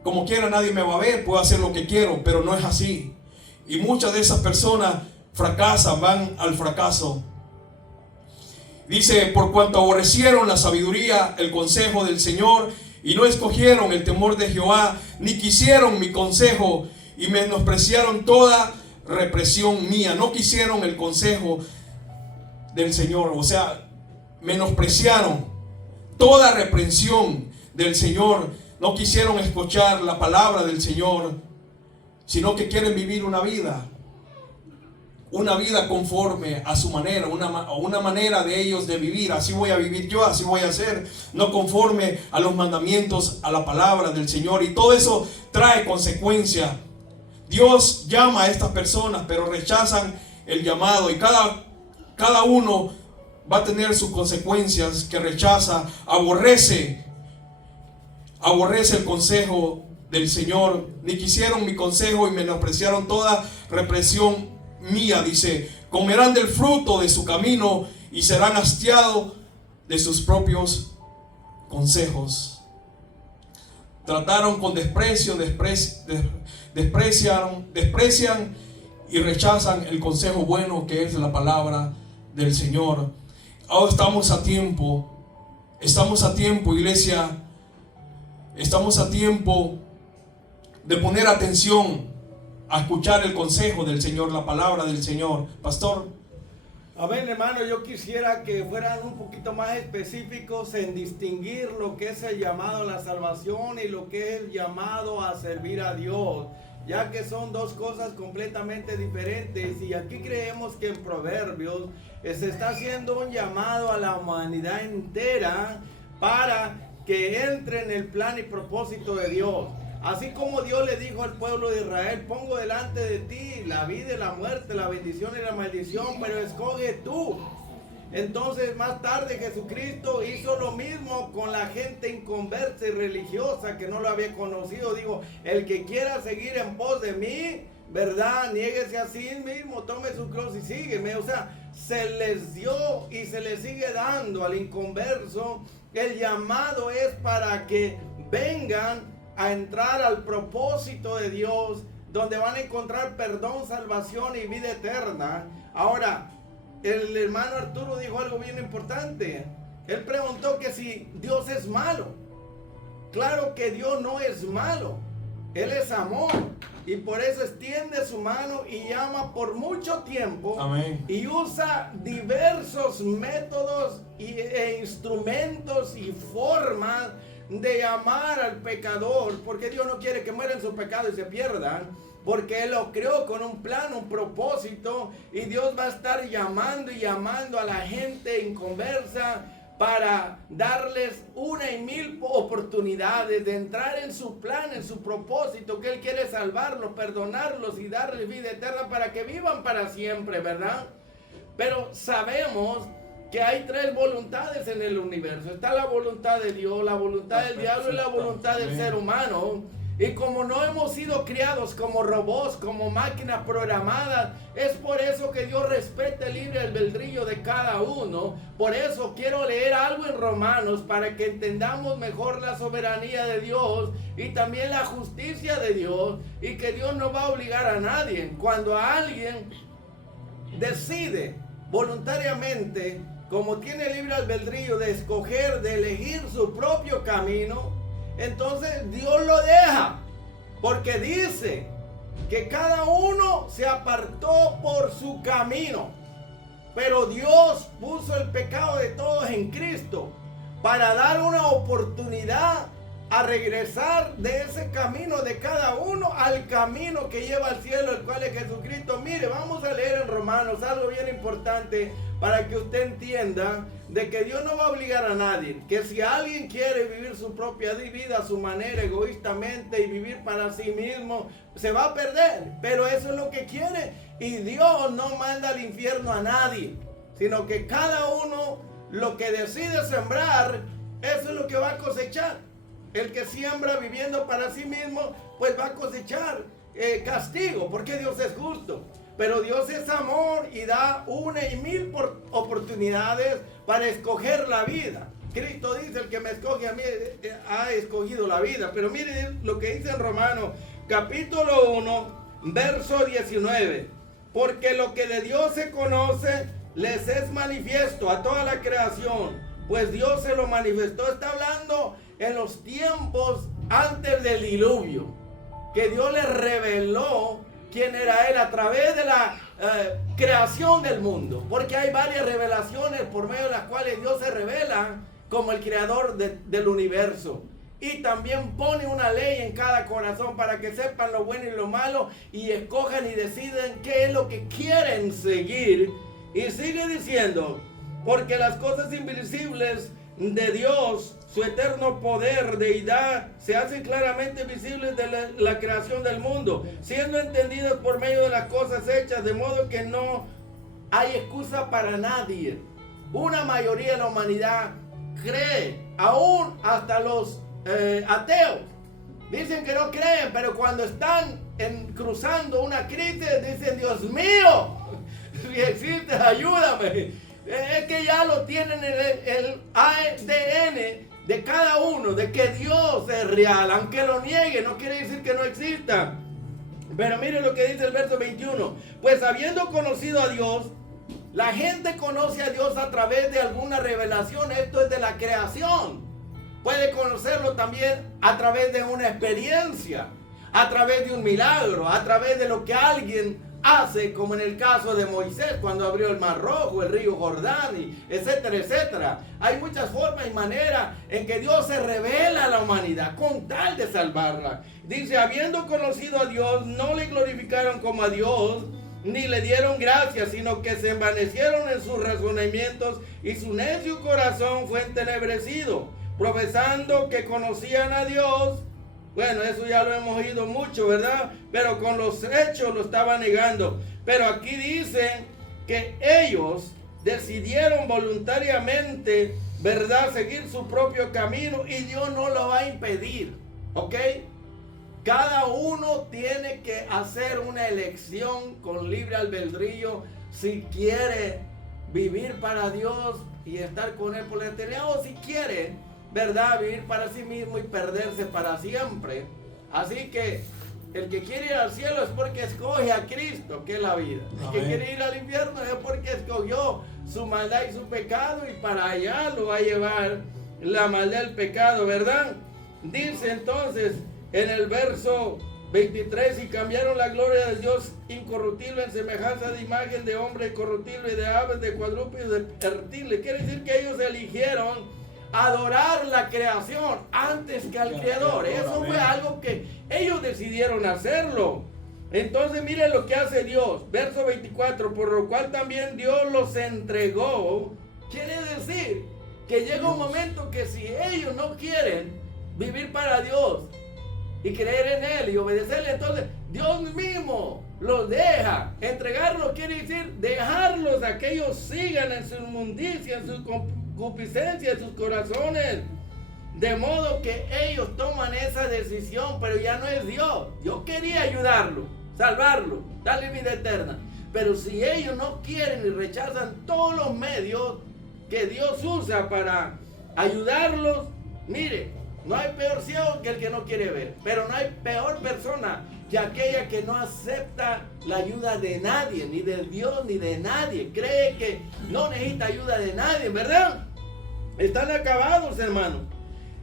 como quiera, nadie me va a ver, puedo hacer lo que quiero, pero no es así. Y muchas de esas personas fracasan, van al fracaso. Dice, por cuanto aborrecieron la sabiduría, el consejo del Señor, y no escogieron el temor de Jehová, ni quisieron mi consejo, y menospreciaron toda represión mía. No quisieron el consejo del Señor, o sea, menospreciaron toda reprensión del Señor. No quisieron escuchar la palabra del Señor, sino que quieren vivir una vida conforme a su manera, una manera de ellos de vivir. Así voy a vivir yo, así voy a hacer, no conforme a los mandamientos, a la palabra del Señor. Y todo eso trae consecuencia. Dios llama a estas personas, pero rechazan el llamado, y cada uno va a tener sus consecuencias que rechaza, aborrece el consejo del Señor. Ni quisieron mi consejo y menospreciaron toda represión mía. Dice, comerán del fruto de su camino y serán hastiados de sus propios consejos. Trataron con desprecio, desprecian y rechazan el consejo bueno que es la palabra del Señor. Ahora estamos a tiempo, iglesia, estamos a tiempo de poner atención a escuchar el consejo del Señor, la palabra del Señor. Pastor. Amén, hermano. Yo quisiera que fueran un poquito más específicos en distinguir lo que es el llamado a la salvación y lo que es el llamado a servir a Dios, ya que son dos cosas completamente diferentes. Y aquí creemos que en Proverbios se está haciendo un llamado a la humanidad entera para que entre en el plan y propósito de Dios. Así como Dios le dijo al pueblo de Israel, pongo delante de ti la vida y la muerte, la bendición y la maldición, pero escoge tú. Entonces más tarde Jesucristo hizo lo mismo con la gente inconversa y religiosa que no lo había conocido. Digo, el que quiera seguir en pos de mí, ¿verdad? Niéguese a sí mismo, tome su cruz y sígueme. O sea, se les dio y se les sigue dando al inconverso. El llamado es para que vengan a entrar al propósito de Dios, donde van a encontrar perdón, salvación y vida eterna. Ahora, el hermano Arturo dijo algo bien importante. Él preguntó que si Dios es malo. Claro que Dios no es malo. Él es amor. Y por eso extiende su mano y llama por mucho tiempo. Amén. Y usa diversos métodos e instrumentos y formas de llamar al pecador, porque Dios no quiere que mueran en su pecado y se pierdan, porque Él lo creó con un plan, un propósito, y Dios va a estar llamando y llamando a la gente inconversa para darles 1,000 oportunidades de entrar en su plan, en su propósito, que Él quiere salvarlos, perdonarlos y darles vida eterna para que vivan para siempre, ¿verdad? Pero sabemos que hay 3 voluntades en el universo. Está la voluntad de Dios, la voluntad del diablo y la voluntad del ser humano. Y como no hemos sido criados como robots, como máquinas programadas, es por eso que Dios respeta el libre albedrío de cada uno. Por eso quiero leer algo en Romanos para que entendamos mejor la soberanía de Dios y también la justicia de Dios, y que Dios no va a obligar a nadie. Cuando alguien decide voluntariamente, como tiene libre albedrío de escoger, de elegir su propio camino, entonces Dios lo deja, porque dice que cada uno se apartó por su camino. Pero Dios puso el pecado de todos en Cristo para dar una oportunidad a regresar de ese camino de cada uno al camino que lleva al cielo, el cual es Jesucristo. Mire, vamos a leer en Romanos algo bien importante para que usted entienda de que Dios no va a obligar a nadie, que si alguien quiere vivir su propia vida a su manera, egoístamente, y vivir para sí mismo, se va a perder, pero eso es lo que quiere. Y Dios no manda al infierno a nadie, sino que cada uno lo que decide sembrar, eso es lo que va a cosechar. El que siembra viviendo para sí mismo, pues va a cosechar castigo, porque Dios es justo. Pero Dios es amor y da 1,000 oportunidades para escoger la vida. Cristo dice, el que me escoge a mí ha escogido la vida. Pero miren lo que dice en Romanos capítulo 1, verso 19. Porque lo que de Dios se conoce, les es manifiesto a toda la creación, pues Dios se lo manifestó. Está hablando en los tiempos antes del diluvio, que Dios les reveló quién era Él a través de la creación del mundo, porque hay varias revelaciones por medio de las cuales Dios se revela como el creador del universo. Y también pone una ley en cada corazón para que sepan lo bueno y lo malo y escojan y deciden qué es lo que quieren seguir. Y sigue diciendo, porque las cosas invisibles de Dios, su eterno poder, deidad, se hacen claramente visibles de la creación del mundo, siendo entendidas por medio de las cosas hechas, de modo que no hay excusa para nadie. Una mayoría de la humanidad cree, aún hasta los ateos. Dicen que no creen, pero cuando están cruzando una crisis, dicen, Dios mío, si existes, ayúdame. Es que ya lo tienen en el ADN de cada uno, de que Dios es real. Aunque lo niegue, no quiere decir que no exista. Pero miren lo que dice el verso 21. Pues habiendo conocido a Dios, la gente conoce a Dios a través de alguna revelación. Esto es de la creación. Puede conocerlo también a través de una experiencia, a través de un milagro, a través de lo que alguien hace, como en el caso de Moisés cuando abrió el Mar Rojo, el río Jordán, y etcétera, etcétera. Hay muchas formas y maneras en que Dios se revela a la humanidad con tal de salvarla. Dice, habiendo conocido a Dios, no le glorificaron como a Dios, ni le dieron gracias, sino que se envanecieron en sus razonamientos y su necio corazón fue entenebrecido, profesando que conocían a Dios. Bueno, eso ya lo hemos oído mucho, ¿verdad? Pero con los hechos lo estaban negando. Pero aquí dicen que ellos decidieron voluntariamente, ¿verdad?, seguir su propio camino y Dios no lo va a impedir, ¿ok? Cada uno tiene que hacer una elección con libre albedrío si quiere vivir para Dios y estar con Él por la eternidad, o si quiere, ¿verdad?, vivir para sí mismo y perderse para siempre. Así que el que quiere ir al cielo es porque escoge a Cristo, que es la vida. El que quiere ir al infierno es porque escogió su maldad y su pecado, y para allá lo va a llevar la maldad del pecado, ¿verdad? Dice entonces en el verso 23, y cambiaron la gloria de Dios incorruptible en semejanza de imagen de hombre corruptible, de aves, de cuadrúpedos, de reptiles. Quiere decir que ellos eligieron adorar la creación antes que al Creador. Eso fue algo que ellos decidieron hacerlo. Entonces miren lo que hace Dios. Verso 24, por lo cual también Dios los entregó. Quiere decir que llega un momento que si ellos no quieren vivir para Dios y creer en Él y obedecerle, entonces Dios mismo los deja. Entregarlos quiere decir dejarlos a que ellos sigan en su inmundicia, en su concupiscencia, en sus corazones. De modo que ellos toman esa decisión, pero ya no es Dios. Dios quería ayudarlo, salvarlo, darle vida eterna. Pero si ellos no quieren y rechazan todos los medios que Dios usa para ayudarlos, mire, no hay peor ciego que el que no quiere ver, pero no hay peor persona que aquella que no acepta la ayuda de nadie, ni de Dios ni de nadie. Cree que no necesita ayuda de nadie, ¿verdad? Están acabados, hermanos,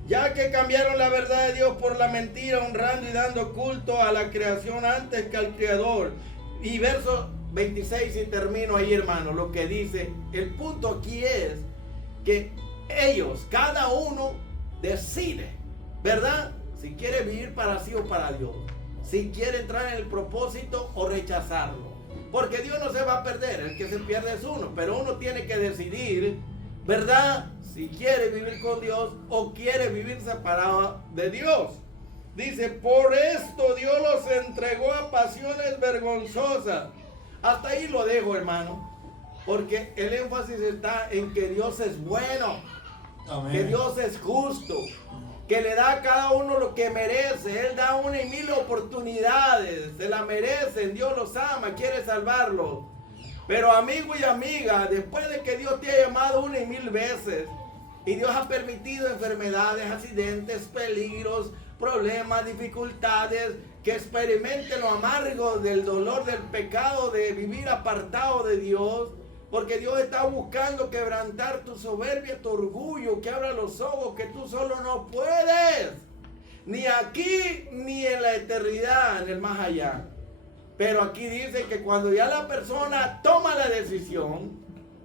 ya que cambiaron la verdad de Dios por la mentira, honrando y dando culto a la creación antes que al Creador. Y verso 26, y termino ahí, hermano, lo que dice. El punto aquí es que ellos, cada uno, decide, ¿verdad?, si quiere vivir para sí o para Dios, si quiere entrar en el propósito o rechazarlo. Porque Dios no se va a perder, el que se pierde es uno, pero uno tiene que decidir, ¿verdad?, si quiere vivir con Dios o quiere vivir separado de Dios. Dice, por esto Dios los entregó a pasiones vergonzosas. Hasta ahí lo dejo, hermano, porque el énfasis está en que Dios es bueno. Amén. Que Dios es justo, que le da a cada uno lo que merece. Él da 1 y 1000 oportunidades, se la merecen. Dios los ama, quiere salvarlos. Pero amigo y amiga, después de que Dios te ha llamado 1 y 1000 veces, y Dios ha permitido enfermedades, accidentes, peligros, problemas, dificultades, que experimenten lo amargo del dolor del pecado, de vivir apartado de Dios, Porque Dios está buscando quebrantar tu soberbia, tu orgullo, que abra los ojos, que tú solo no puedes. Ni aquí, ni en la eternidad, en el más allá. Pero aquí dice que cuando ya la persona toma la decisión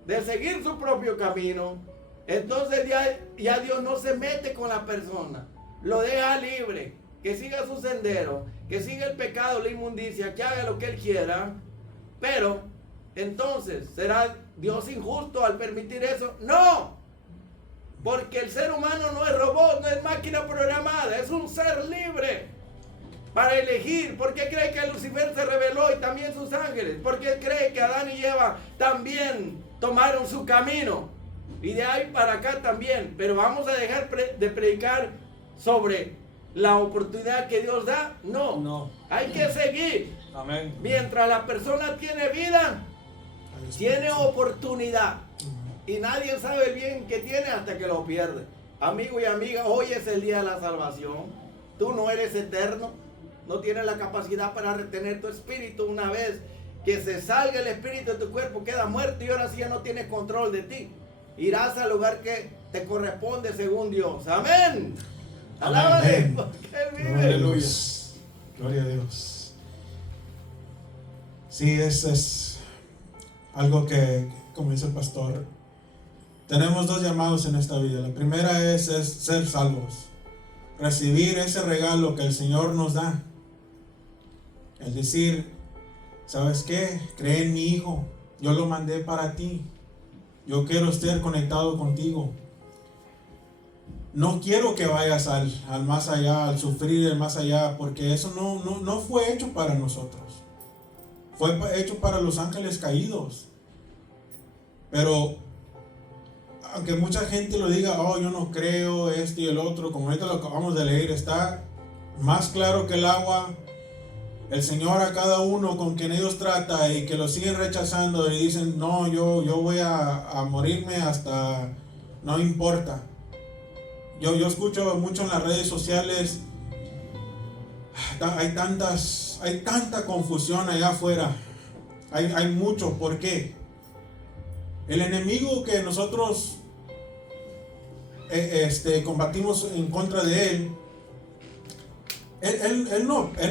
de seguir su propio camino, entonces ya Dios no se mete con la persona. Lo deja libre, que siga su sendero, que siga el pecado, la inmundicia, que haga lo que él quiera. Pero entonces, ¿será Dios injusto al permitir eso? No, porque el ser humano no es robot, no es máquina programada, es un ser libre para elegir. ¿Por qué cree que Lucifer se rebeló y también sus ángeles? ¿Por qué cree que Adán y Eva también tomaron su camino? Y de ahí para acá también. Pero vamos a dejar de predicar sobre la oportunidad que Dios da. No. Hay que seguir. Amén. Mientras la persona tiene vida, tiene oportunidad. Y nadie sabe el bien que tiene hasta que lo pierde. Amigo y amiga, hoy es el día de la salvación. Tú no eres eterno. No tienes la capacidad para retener tu espíritu. Una vez que se salga el espíritu de tu cuerpo, queda muerto y ahora sí ya no tienes control de ti. Irás al lugar que te corresponde según Dios. Amén. Alábale, porque Él vive. Aleluya. Gloria a Dios. Sí, es algo que, como dice el pastor, tenemos dos llamados en esta vida. La primera es ser salvos. Recibir ese regalo que el Señor nos da. El decir, ¿sabes qué? Cree en mi Hijo. Yo lo mandé para ti. Yo quiero estar conectado contigo. No quiero que vayas al más allá, al sufrir el más allá, porque eso no fue hecho para nosotros. Fue hecho para los ángeles caídos. Pero aunque mucha gente lo diga, oh, yo no creo esto y el otro, como ahorita lo acabamos de leer, está más claro que el agua. El Señor a cada uno con quien ellos trata y que lo siguen rechazando y dicen, no, yo voy a morirme hasta, no importa. Yo escucho mucho en las redes sociales, hay tanta confusión allá afuera, hay mucho. ¿Por qué? El enemigo que nosotros combatimos en contra de él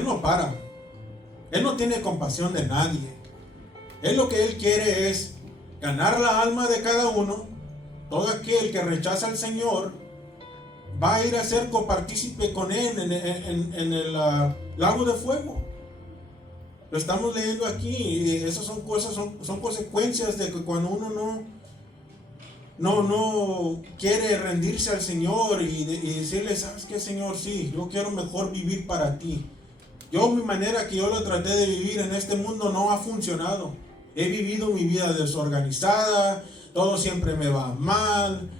no para. Él no tiene compasión de nadie. Lo que él quiere es ganar la alma de cada uno. Todo aquel que rechaza al Señor va a ir a ser copartícipe con él en el lago de fuego. Lo estamos leyendo aquí, y esas son cosas, son consecuencias de que cuando uno no quiere rendirse al Señor y decirle, ¿sabes qué, Señor? Sí, yo quiero mejor vivir para ti. Mi manera que yo lo traté de vivir en este mundo no ha funcionado. He vivido mi vida desorganizada, todo siempre me va mal,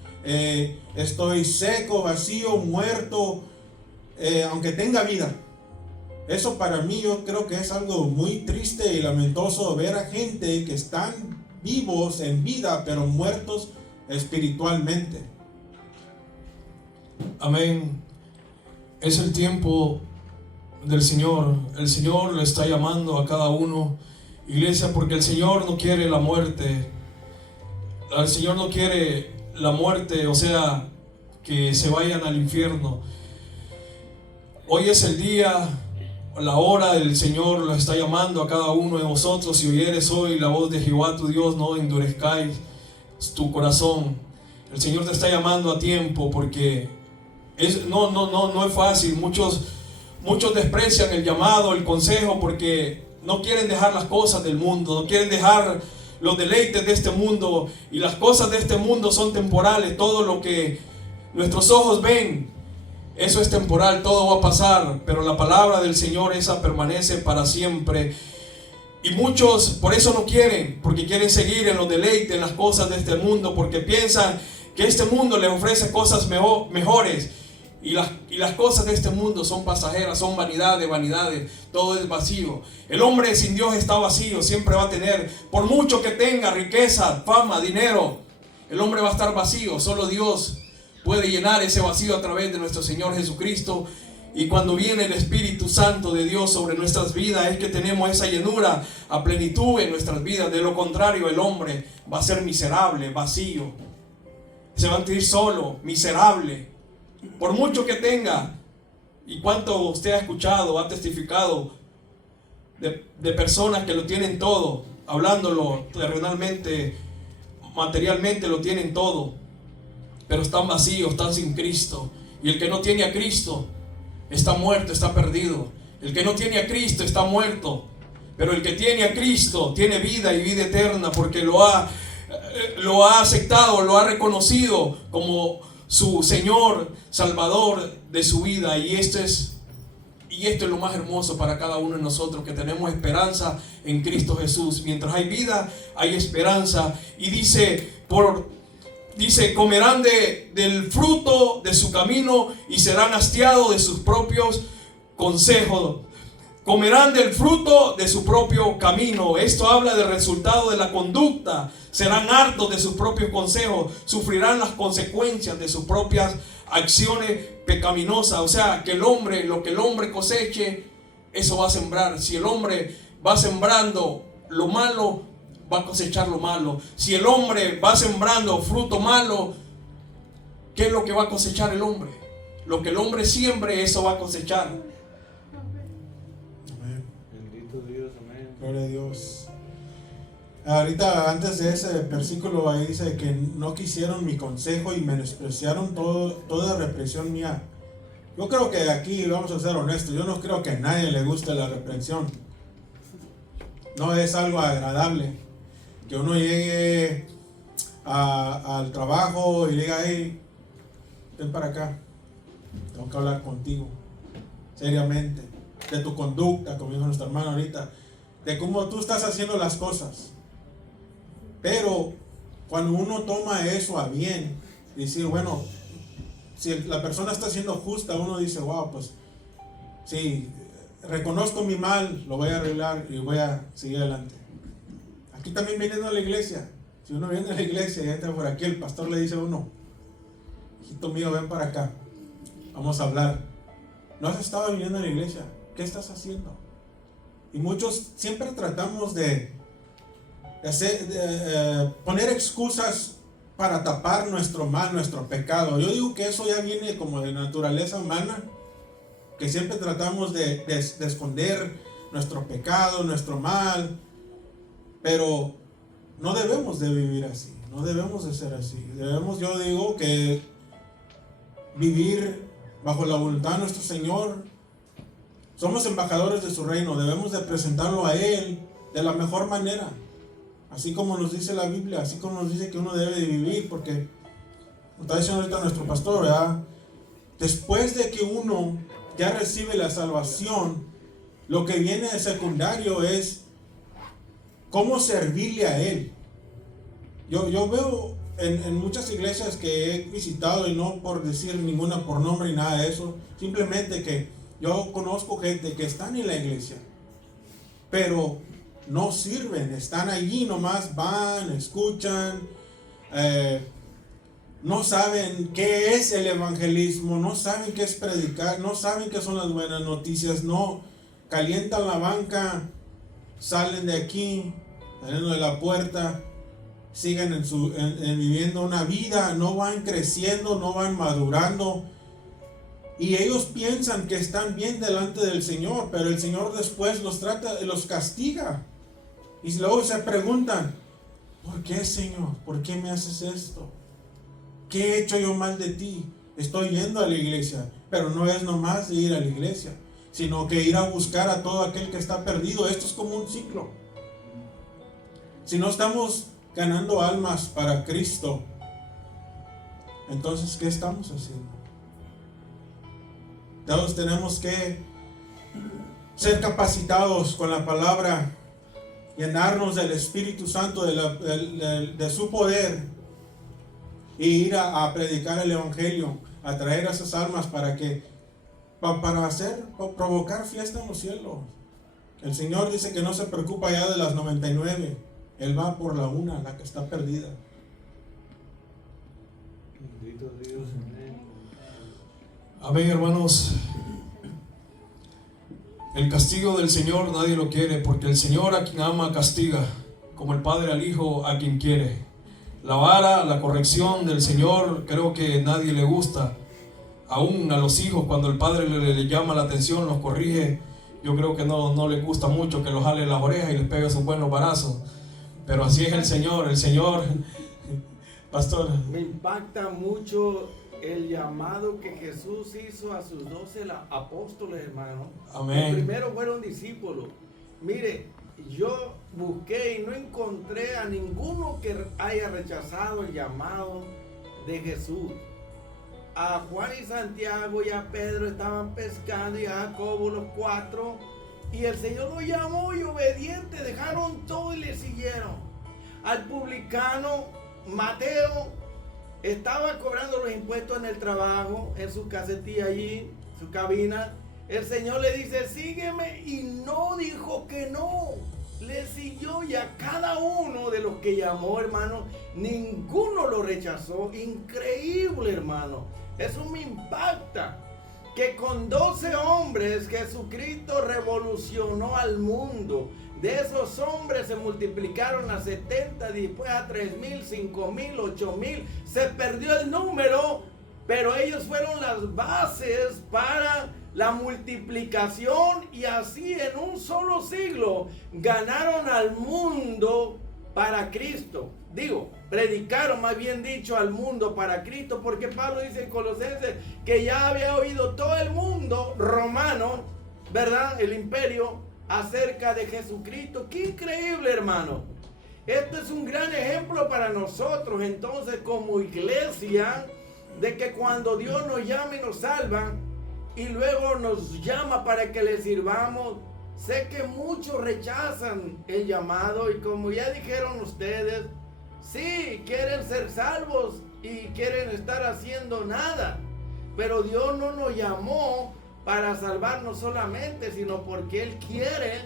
estoy seco, vacío, muerto, aunque tenga vida. Eso para mí yo creo que es algo muy triste y lamentoso, ver a gente que están vivos en vida pero muertos espiritualmente. Amén. Es el tiempo del Señor. El Señor le está llamando a cada uno, iglesia, porque el Señor no quiere la muerte. El Señor no quiere la muerte, o sea, que se vayan al infierno. Hoy es el día, la hora del Señor lo está llamando a cada uno de vosotros. Si oyeres hoy la voz de Jehová tu Dios, no endurezcáis tu corazón. El Señor te está llamando a tiempo, porque no es fácil. Muchos desprecian el llamado, el consejo, porque no quieren dejar las cosas del mundo, no quieren dejar los deleites de este mundo, y las cosas de este mundo son temporales. Todo lo que nuestros ojos ven, eso es temporal, todo va a pasar, pero la palabra del Señor, esa permanece para siempre. Y muchos por eso no quieren, porque quieren seguir en los deleites, en las cosas de este mundo, porque piensan que este mundo les ofrece cosas mejores. Y las cosas de este mundo son pasajeras, son vanidad de vanidades, todo es vacío. El hombre sin Dios está vacío, siempre va a tener, por mucho que tenga riqueza, fama, dinero, el hombre va a estar vacío. Solo Dios puede llenar ese vacío a través de nuestro Señor Jesucristo. Y cuando viene el Espíritu Santo de Dios sobre nuestras vidas, es que tenemos esa llenura a plenitud en nuestras vidas. De lo contrario, el hombre va a ser miserable, vacío. Se va a sentir solo, miserable. Por mucho que tenga. ¿Y cuánto usted ha escuchado, ha testificado de personas que lo tienen todo? Hablándolo terrenalmente, materialmente lo tienen todo, pero están vacíos, están sin Cristo. Y el que no tiene a Cristo está muerto, está perdido. El que no tiene a Cristo está muerto. Pero el que tiene a Cristo tiene vida y vida eterna, porque lo ha aceptado, lo ha reconocido como su Señor, Salvador de su vida. Y esto es lo más hermoso para cada uno de nosotros, que tenemos esperanza en Cristo Jesús. Mientras hay vida, hay esperanza. Y dice, comerán del fruto de su camino y serán hastiados de sus propios consejos. Comerán del fruto de su propio camino. Esto habla del resultado de la conducta. Serán hartos de sus propios consejos. Sufrirán las consecuencias de sus propias acciones pecaminosas. O sea, que lo que el hombre coseche, eso va a sembrar. Si el hombre va sembrando lo malo, va a cosechar lo malo. Si el hombre va sembrando fruto malo, ¿qué es lo que va a cosechar el hombre? Lo que el hombre siembre, eso va a cosechar. Amén. Bendito Dios, amén. Gloria a Dios. Ahorita, antes de ese versículo, ahí dice que no quisieron mi consejo y menospreciaron toda represión mía. Yo creo que aquí, vamos a ser honestos, yo no creo que a nadie le guste la reprensión. No es algo agradable que uno llegue al trabajo y diga: hey, ven para acá, tengo que hablar contigo seriamente de tu conducta, como dijo nuestro hermano ahorita, de cómo tú estás haciendo las cosas. Pero cuando uno toma eso a bien, decir, bueno, si la persona está siendo justa, uno dice, wow, pues sí, reconozco mi mal, lo voy a arreglar y voy a seguir adelante. Aquí también viniendo a la iglesia, si uno viene a la iglesia y entra por aquí, el pastor le dice a uno: hijito mío, ven para acá, vamos a hablar. ¿No has estado viniendo a la iglesia? ¿Qué estás haciendo? Y muchos siempre tratamos de poner excusas para tapar nuestro mal, nuestro pecado. Yo digo que eso ya viene como de naturaleza humana, que siempre tratamos de esconder nuestro pecado, nuestro mal, pero no debemos de vivir así, no debemos de ser así. Debemos, yo digo, que vivir bajo la voluntad de nuestro Señor. Somos embajadores de su reino, debemos de presentarlo a Él de la mejor manera, así como nos dice la Biblia, así como nos dice que uno debe de vivir, porque nos está diciendo ahorita nuestro pastor, ¿verdad? Después de que uno ya recibe la salvación, lo que viene de secundario es cómo servirle a Él. Yo veo en muchas iglesias que he visitado, y no por decir ninguna por nombre ni nada de eso, simplemente que yo conozco gente que están en la iglesia, pero no sirven, están allí nomás, van, escuchan, no saben qué es el evangelismo, no saben qué es predicar, no saben qué son las buenas noticias, no calientan la banca, salen de aquí, saliendo de la puerta, siguen viviendo una vida, no van creciendo, no van madurando, y ellos piensan que están bien delante del Señor, pero el Señor después los castiga, y luego se preguntan: ¿por qué, Señor? ¿Por qué me haces esto? ¿Qué he hecho yo mal de ti? Estoy yendo a la iglesia, pero no es nomás de ir a la iglesia, sino que ir a buscar a todo aquel que está perdido. Esto es como un ciclo. Si no estamos ganando almas para Cristo, entonces, ¿qué estamos haciendo? Todos tenemos que ser capacitados con la palabra, llenarnos del Espíritu Santo, de su poder, y ir a predicar el Evangelio, a traer a esas almas para provocar fiesta en los cielos. El Señor dice que no se preocupa ya de las 99, Él va por la una, la que está perdida. Bendito Dios, amén. Amén, hermanos. El castigo del Señor nadie lo quiere, porque el Señor a quien ama castiga, como el Padre al Hijo a quien quiere. La vara, la corrección del Señor creo que nadie le gusta. Aún a los hijos, cuando el padre le llama la atención, los corrige, yo creo que no les gusta mucho que los jale las orejas y les pegue sus buenos varazos. Pero así es el Señor, pastor. Me impacta mucho el llamado que Jesús hizo a sus 12 apóstoles, hermano. Amén. El primero fueron discípulos. Mire, yo busqué y no encontré a ninguno que haya rechazado el llamado de Jesús. A Juan y Santiago y a Pedro estaban pescando, y a Jacobo, los 4, y el Señor los llamó, y obedientes dejaron todo y le siguieron. Al publicano Mateo estaba cobrando los impuestos en el trabajo, en su casetilla allí, su cabina. El Señor le dice, sígueme, y no dijo que no. Le siguió, y a cada uno de los que llamó, hermano, ninguno lo rechazó. Increíble, hermano. Eso me impacta. Que con 12 hombres Jesucristo revolucionó al mundo. De esos hombres se multiplicaron a 70, después a 3,000, 5,000, 8,000. Se perdió el número, pero ellos fueron las bases para la multiplicación, y así en un solo siglo ganaron al mundo para Cristo. Digo, predicaron, más bien dicho, al mundo para Cristo, porque Pablo dice en Colosenses que ya había oído todo el mundo romano, ¿verdad? El imperio, acerca de Jesucristo. ¡Qué increíble, hermano! Esto es un gran ejemplo para nosotros, entonces, como iglesia, de que cuando Dios nos llama y nos salva, y luego nos llama para que le sirvamos, sé que muchos rechazan el llamado, y como ya dijeron ustedes, sí, quieren ser salvos y quieren estar haciendo nada, pero Dios no nos llamó para salvarnos solamente, sino porque Él quiere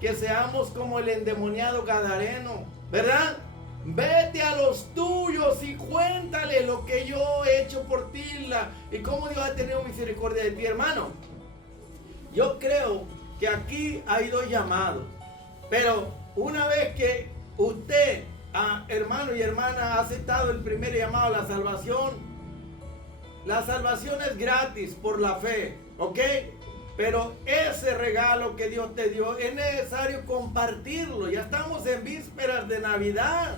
que seamos como el endemoniado gadareno, ¿verdad? Vete a los tuyos y cuéntale lo que yo he hecho por ti y cómo Dios ha tenido misericordia de ti, hermano. Yo creo que aquí hay 2 llamados, pero una vez que usted, hermano y hermana, ha aceptado el primer llamado a la salvación es gratis por la fe, ¿ok? Pero ese regalo que Dios te dio es necesario compartirlo. Ya estamos en vísperas de Navidad,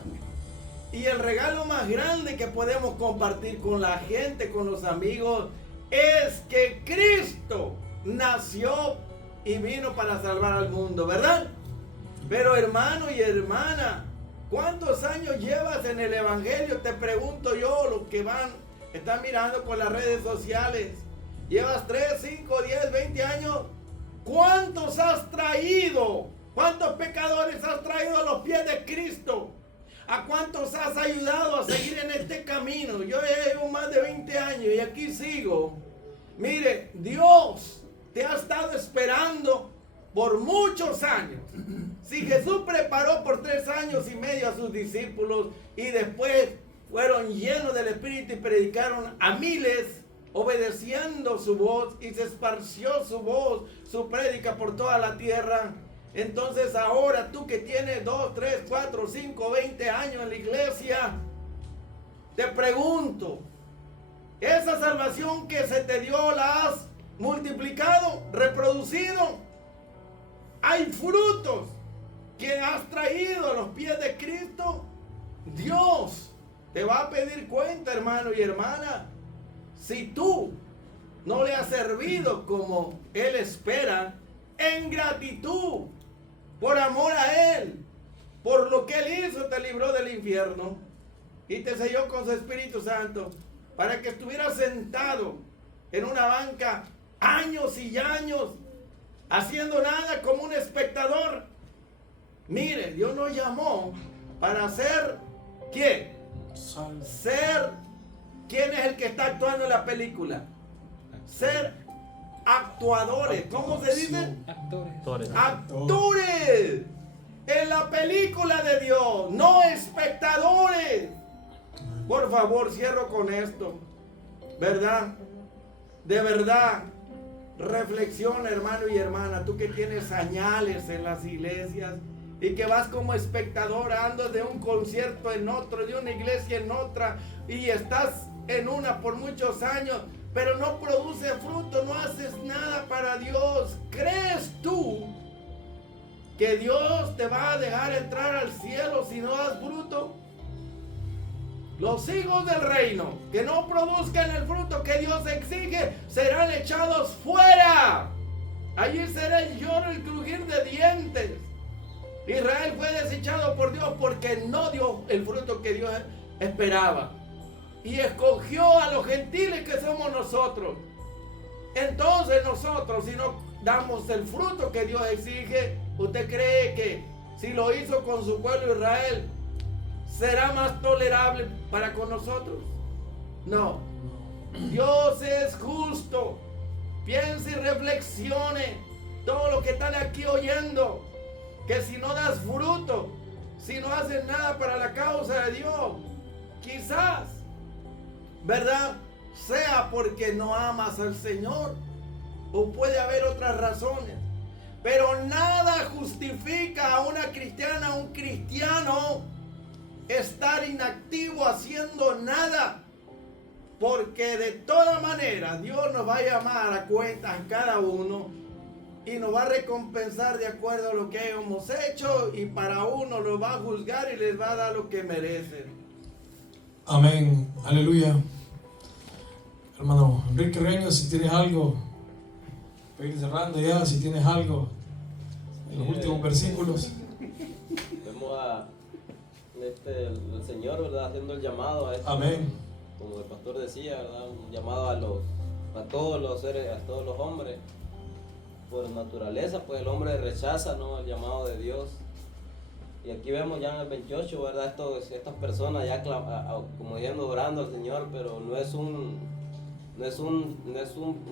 y el regalo más grande que podemos compartir con la gente, con los amigos, es que Cristo nació y vino para salvar al mundo, ¿verdad? Pero hermano y hermana, ¿cuántos años llevas en el Evangelio? Te pregunto yo, los que están mirando por las redes sociales. ¿Llevas 3, 5, 10, 20 años? ¿Cuántos has traído? ¿Cuántos pecadores has traído a los pies de Cristo? ¿A cuántos has ayudado a seguir en este camino? Yo llevo más de 20 años y aquí sigo. Mire, Dios te ha estado esperando por muchos años. Si Jesús preparó por 3 años y medio a sus discípulos, y después fueron llenos del Espíritu y predicaron a miles, obedeciendo su voz, y se esparció su voz, su prédica por toda la tierra. Entonces ahora tú que tienes 2, 3, 4, 5, 20 años en la iglesia, te pregunto, ¿esa salvación que se te dio la has multiplicado, reproducido? ¿Hay frutos que has traído a los pies de Cristo? Dios te va a pedir cuenta, hermano y hermana, si tú no le has servido como Él espera, en gratitud, por amor a Él, por lo que Él hizo, te libró del infierno y te selló con su Espíritu Santo para que estuvieras sentado en una banca años y años, haciendo nada, como un espectador. Mire, Dios nos llamó para ser, ¿qué? Ser, ¿quién es el que está actuando en la película? Ser actuadores. ¿Cómo se dice? Actores. Actores en la película de Dios, no espectadores. Por favor, cierro con esto, ¿verdad? De verdad, Reflexiona, hermano y hermana, tú que tienes señales en las iglesias y que vas como espectador, andas de un concierto en otro, de una iglesia en otra, y estás en una por muchos años, pero no produce fruto, no haces nada para Dios. ¿Crees tú que Dios te va a dejar entrar al cielo si no das fruto? Los hijos del reino que no produzcan el fruto que Dios exige serán echados fuera. Allí será el lloro, el crujir de dientes. Israel fue desechado por Dios porque no dio el fruto que Dios esperaba. Y escogió a los gentiles que somos nosotros. Entonces nosotros, si no damos el fruto que Dios exige, ¿usted cree que si lo hizo con su pueblo Israel, será más tolerable para con nosotros? No. Dios es justo. Piense y reflexione. Todo lo que están aquí oyendo, que si no das fruto, si no haces nada para la causa de Dios, quizás, ¿verdad?, sea porque no amas al Señor, o puede haber otras razones. Pero nada justifica a una cristiana, a un cristiano, estar inactivo haciendo nada, porque de toda manera Dios nos va a llamar a cuentas cada uno y nos va a recompensar de acuerdo a lo que hemos hecho, y para uno lo va a juzgar y les va a dar lo que merecen. Amén, aleluya. Hermano Enrique Reño, si tienes algo, para ir cerrando ya, si tienes algo en los últimos versículos. Vemos a el Señor, ¿verdad?, haciendo el llamado a esto. Amén. Como el pastor decía, ¿verdad?, un llamado a todos los seres, a todos los hombres. Por naturaleza, pues el hombre rechaza, ¿no?, el llamado de Dios. Y aquí vemos ya en el 28, ¿verdad?, estas personas ya como diciendo, orando al Señor, pero no es un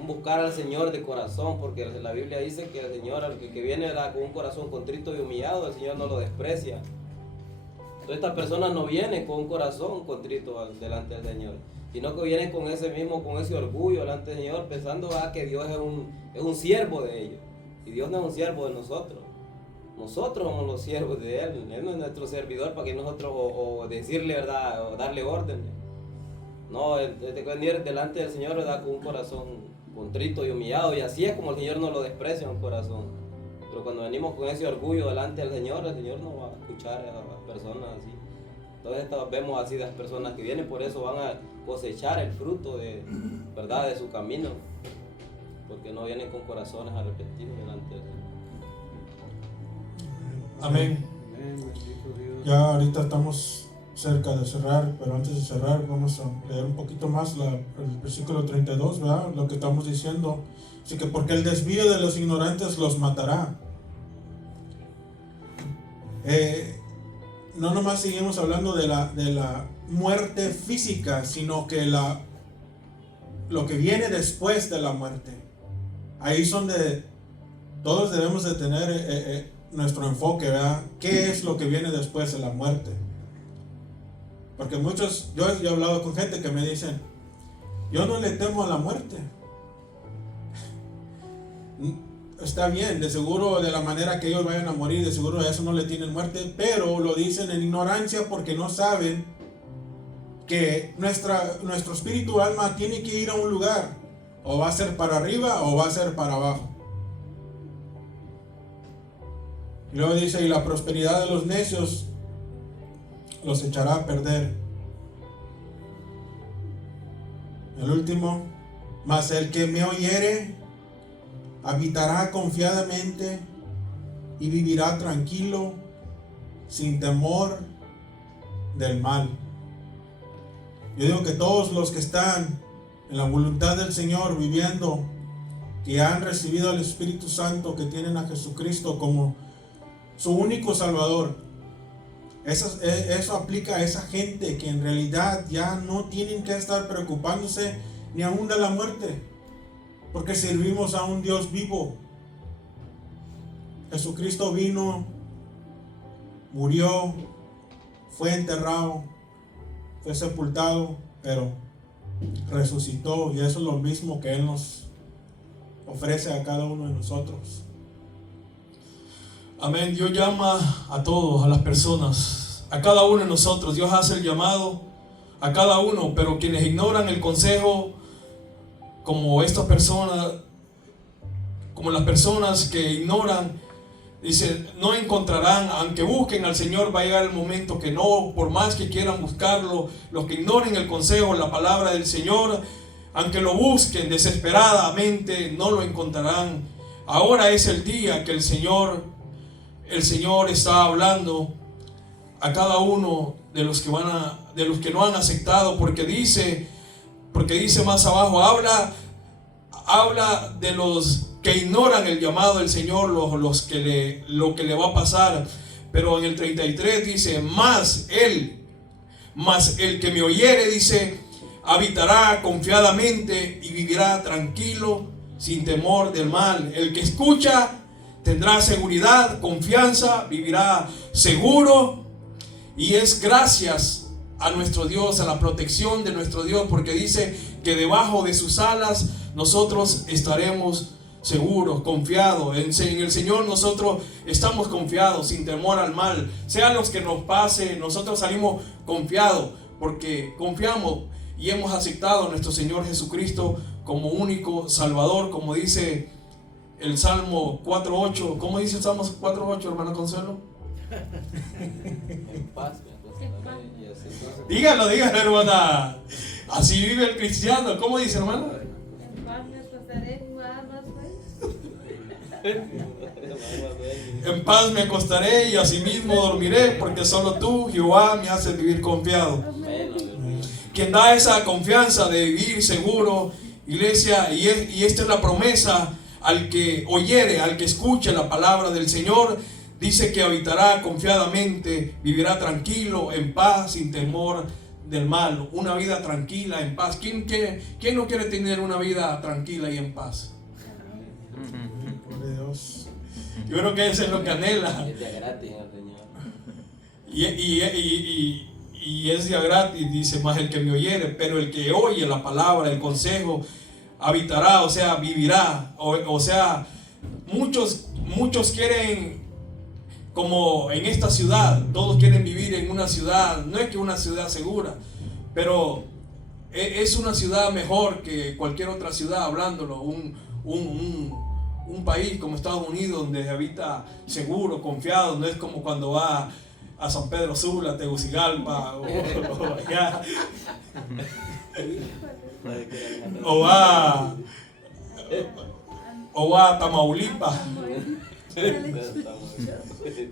buscar al Señor de corazón, porque la Biblia dice que el Señor, al que viene, ¿verdad?, con un corazón contrito y humillado, el Señor no lo desprecia. Entonces estas personas no vienen con un corazón contrito delante del Señor, sino que vienen con ese orgullo delante del Señor, pensando que Dios es un siervo de ellos. Y Dios no es un siervo de nosotros. Nosotros somos los siervos de Él. Él no es nuestro servidor para que nosotros o decirle, ¿verdad?, o darle órdenes. No, Él tiene que venir delante del Señor, ¿verdad?, con un corazón contrito y humillado. Y así es como el Señor no lo desprecia, un corazón. Pero cuando venimos con ese orgullo delante del Señor, el Señor no va a escuchar a las personas así. Entonces vemos así las personas que vienen, por eso van a cosechar el fruto ¿verdad?, de su camino, porque no vienen con corazones arrepentidos delante del Señor. Amén. Amén, bendito Dios. Ya ahorita estamos cerca de cerrar, pero antes de cerrar vamos a leer un poquito más el versículo 32, ¿verdad? Lo que estamos diciendo. Así que porque el desvío de los ignorantes los matará. No nomás seguimos hablando de la muerte física, sino que lo que viene después de la muerte. Ahí es donde todos debemos de tener nuestro enfoque, ¿verdad? ¿Qué es lo que viene después de la muerte? Porque yo he hablado con gente que me dicen, yo no le temo a la muerte. Está bien, de seguro de la manera que ellos vayan a morir, de seguro a eso no le tienen muerte, pero lo dicen en ignorancia porque no saben que nuestro espíritu alma tiene que ir a un lugar, o va a ser para arriba o va a ser para abajo. Y luego dice, y la prosperidad de los necios los echará a perder. El último, mas el que me oyere habitará confiadamente y vivirá tranquilo, sin temor del mal. Yo digo que todos los que están en la voluntad del Señor, viviendo, que han recibido al Espíritu Santo, que tienen a Jesucristo como su único Salvador, eso aplica a esa gente que en realidad ya no tienen que estar preocupándose ni aún de la muerte, porque servimos a un Dios vivo. Jesucristo vino, murió, fue enterrado, fue sepultado, pero resucitó, y eso es lo mismo que Él nos ofrece a cada uno de nosotros. Amén. Dios llama a todos, a las personas, a cada uno de nosotros. Dios hace el llamado a cada uno, pero quienes ignoran el consejo, como estas personas, como las personas que ignoran, dice, no encontrarán, aunque busquen al Señor, va a llegar el momento que no, por más que quieran buscarlo, los que ignoren el consejo, la palabra del Señor, aunque lo busquen desesperadamente, no lo encontrarán. Ahora es el día que el Señor está hablando a cada uno de los que no han aceptado, porque dice más abajo, habla de los que ignoran el llamado del Señor, lo que le va a pasar. Pero en el 33 dice, mas el que me oyere, dice, habitará confiadamente y vivirá tranquilo, sin temor del mal. El que escucha tendrá seguridad, confianza, vivirá seguro, y es gracias a nuestro Dios, a la protección de nuestro Dios, porque dice que debajo de sus alas nosotros estaremos seguros, confiados. En el Señor nosotros estamos confiados, sin temor al mal. Sea lo que nos pase, nosotros salimos confiados, porque confiamos y hemos aceptado a nuestro Señor Jesucristo como único Salvador, como dice el Salmo 4.8. ¿Cómo dice el Salmo 4.8, hermano Consuelo? En paz me acostaré y así Dígalo, hermana. Así vive el cristiano. ¿Cómo dice, hermano? En paz me acostaré, más En paz me acostaré y asimismo dormiré, porque solo tú, Jehová, me haces vivir confiado. Quien da esa confianza de vivir seguro, iglesia, y esta es la promesa al que oyere, al que escuche la palabra del Señor, dice que habitará confiadamente, vivirá tranquilo, en paz, sin temor del mal. Una vida tranquila, en paz. ¿Quién no quiere tener una vida tranquila y en paz? Por Dios. Yo creo que eso es lo que anhela. es de gratis al Señor. Y es día gratis, dice, más el que me oyere, pero el que oye la palabra, el consejo, habitará, o sea, vivirá. O sea, muchos quieren, como en esta ciudad, todos quieren vivir en una ciudad, no es que una ciudad segura, pero es una ciudad mejor que cualquier otra ciudad, hablándolo, un país como Estados Unidos, donde se habita seguro, confiado. No es como cuando va a San Pedro Sula, Tegucigalpa, o va a Tamaulipas.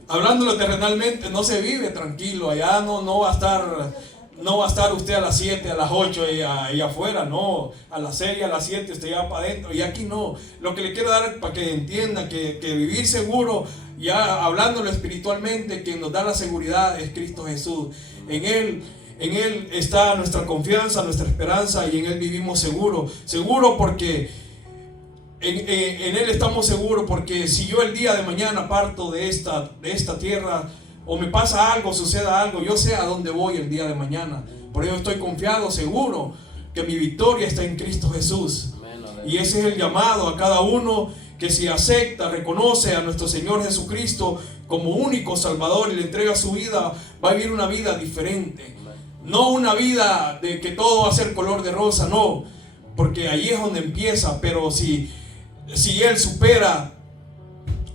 Hablándolo terrenalmente, no se vive tranquilo. Allá no va a estar usted a las 7, a las 8 y afuera, no. A las 6, a las 7 usted ya para adentro. Y aquí no. Lo que le quiero dar es para que entienda que vivir seguro, ya hablándolo espiritualmente, quien nos da la seguridad es Cristo Jesús. En Él está nuestra confianza, nuestra esperanza, y en Él vivimos seguro. Seguro porque en Él estamos seguros, porque si yo el día de mañana parto de esta tierra, o me pasa algo, suceda algo, yo sé a dónde voy el día de mañana. Por ello estoy confiado, seguro, que mi victoria está en Cristo Jesús. Y ese es el llamado a cada uno, que si acepta, reconoce a nuestro Señor Jesucristo como único Salvador y le entrega su vida, va a vivir una vida diferente. No una vida de que todo va a ser color de rosa, no, porque ahí es donde empieza. Pero si Él supera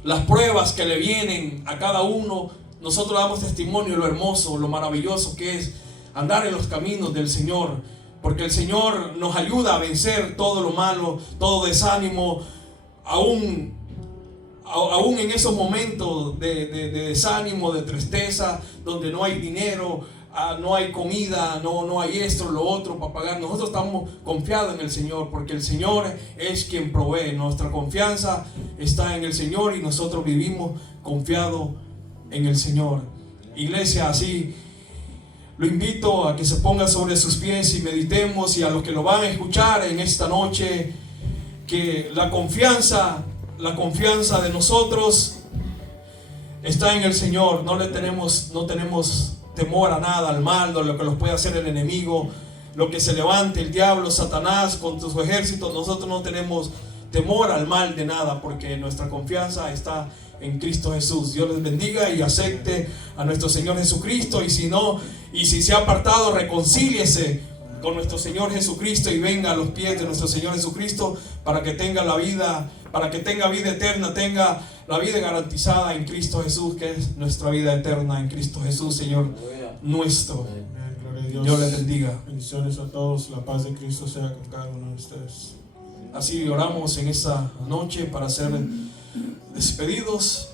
las pruebas que le vienen a cada uno, nosotros damos testimonio de lo hermoso, lo maravilloso que es andar en los caminos del Señor, porque el Señor nos ayuda a vencer todo lo malo, todo desánimo, aún en esos momentos de desánimo, de tristeza, donde no hay dinero, no hay comida, no hay esto, lo otro para pagar. Nosotros estamos confiados en el Señor, porque el Señor es quien provee. Nuestra confianza está en el Señor y nosotros vivimos confiados en el Señor. Iglesia, así lo invito a que se ponga sobre sus pies y meditemos, y a los que lo van a escuchar en esta noche, que la confianza de nosotros está en el Señor. No tenemos temor a nada, al mal, de lo que nos puede hacer el enemigo, lo que se levante el diablo, Satanás con su ejército. Nosotros no tenemos temor al mal de nada, porque nuestra confianza está en Cristo Jesús. Dios les bendiga y acepte a nuestro Señor Jesucristo, y si no, y si se ha apartado, reconcíliese con nuestro Señor Jesucristo y venga a los pies de nuestro Señor Jesucristo para que tenga la vida, para que tenga vida eterna, tenga la vida garantizada en Cristo Jesús, que es nuestra vida eterna en Cristo Jesús, Señor nuestro. Amén. Gloria a Dios. Dios les bendiga. Bendiciones a todos. La paz de Cristo sea con cada uno de ustedes. Así oramos en esta noche para ser despedidos.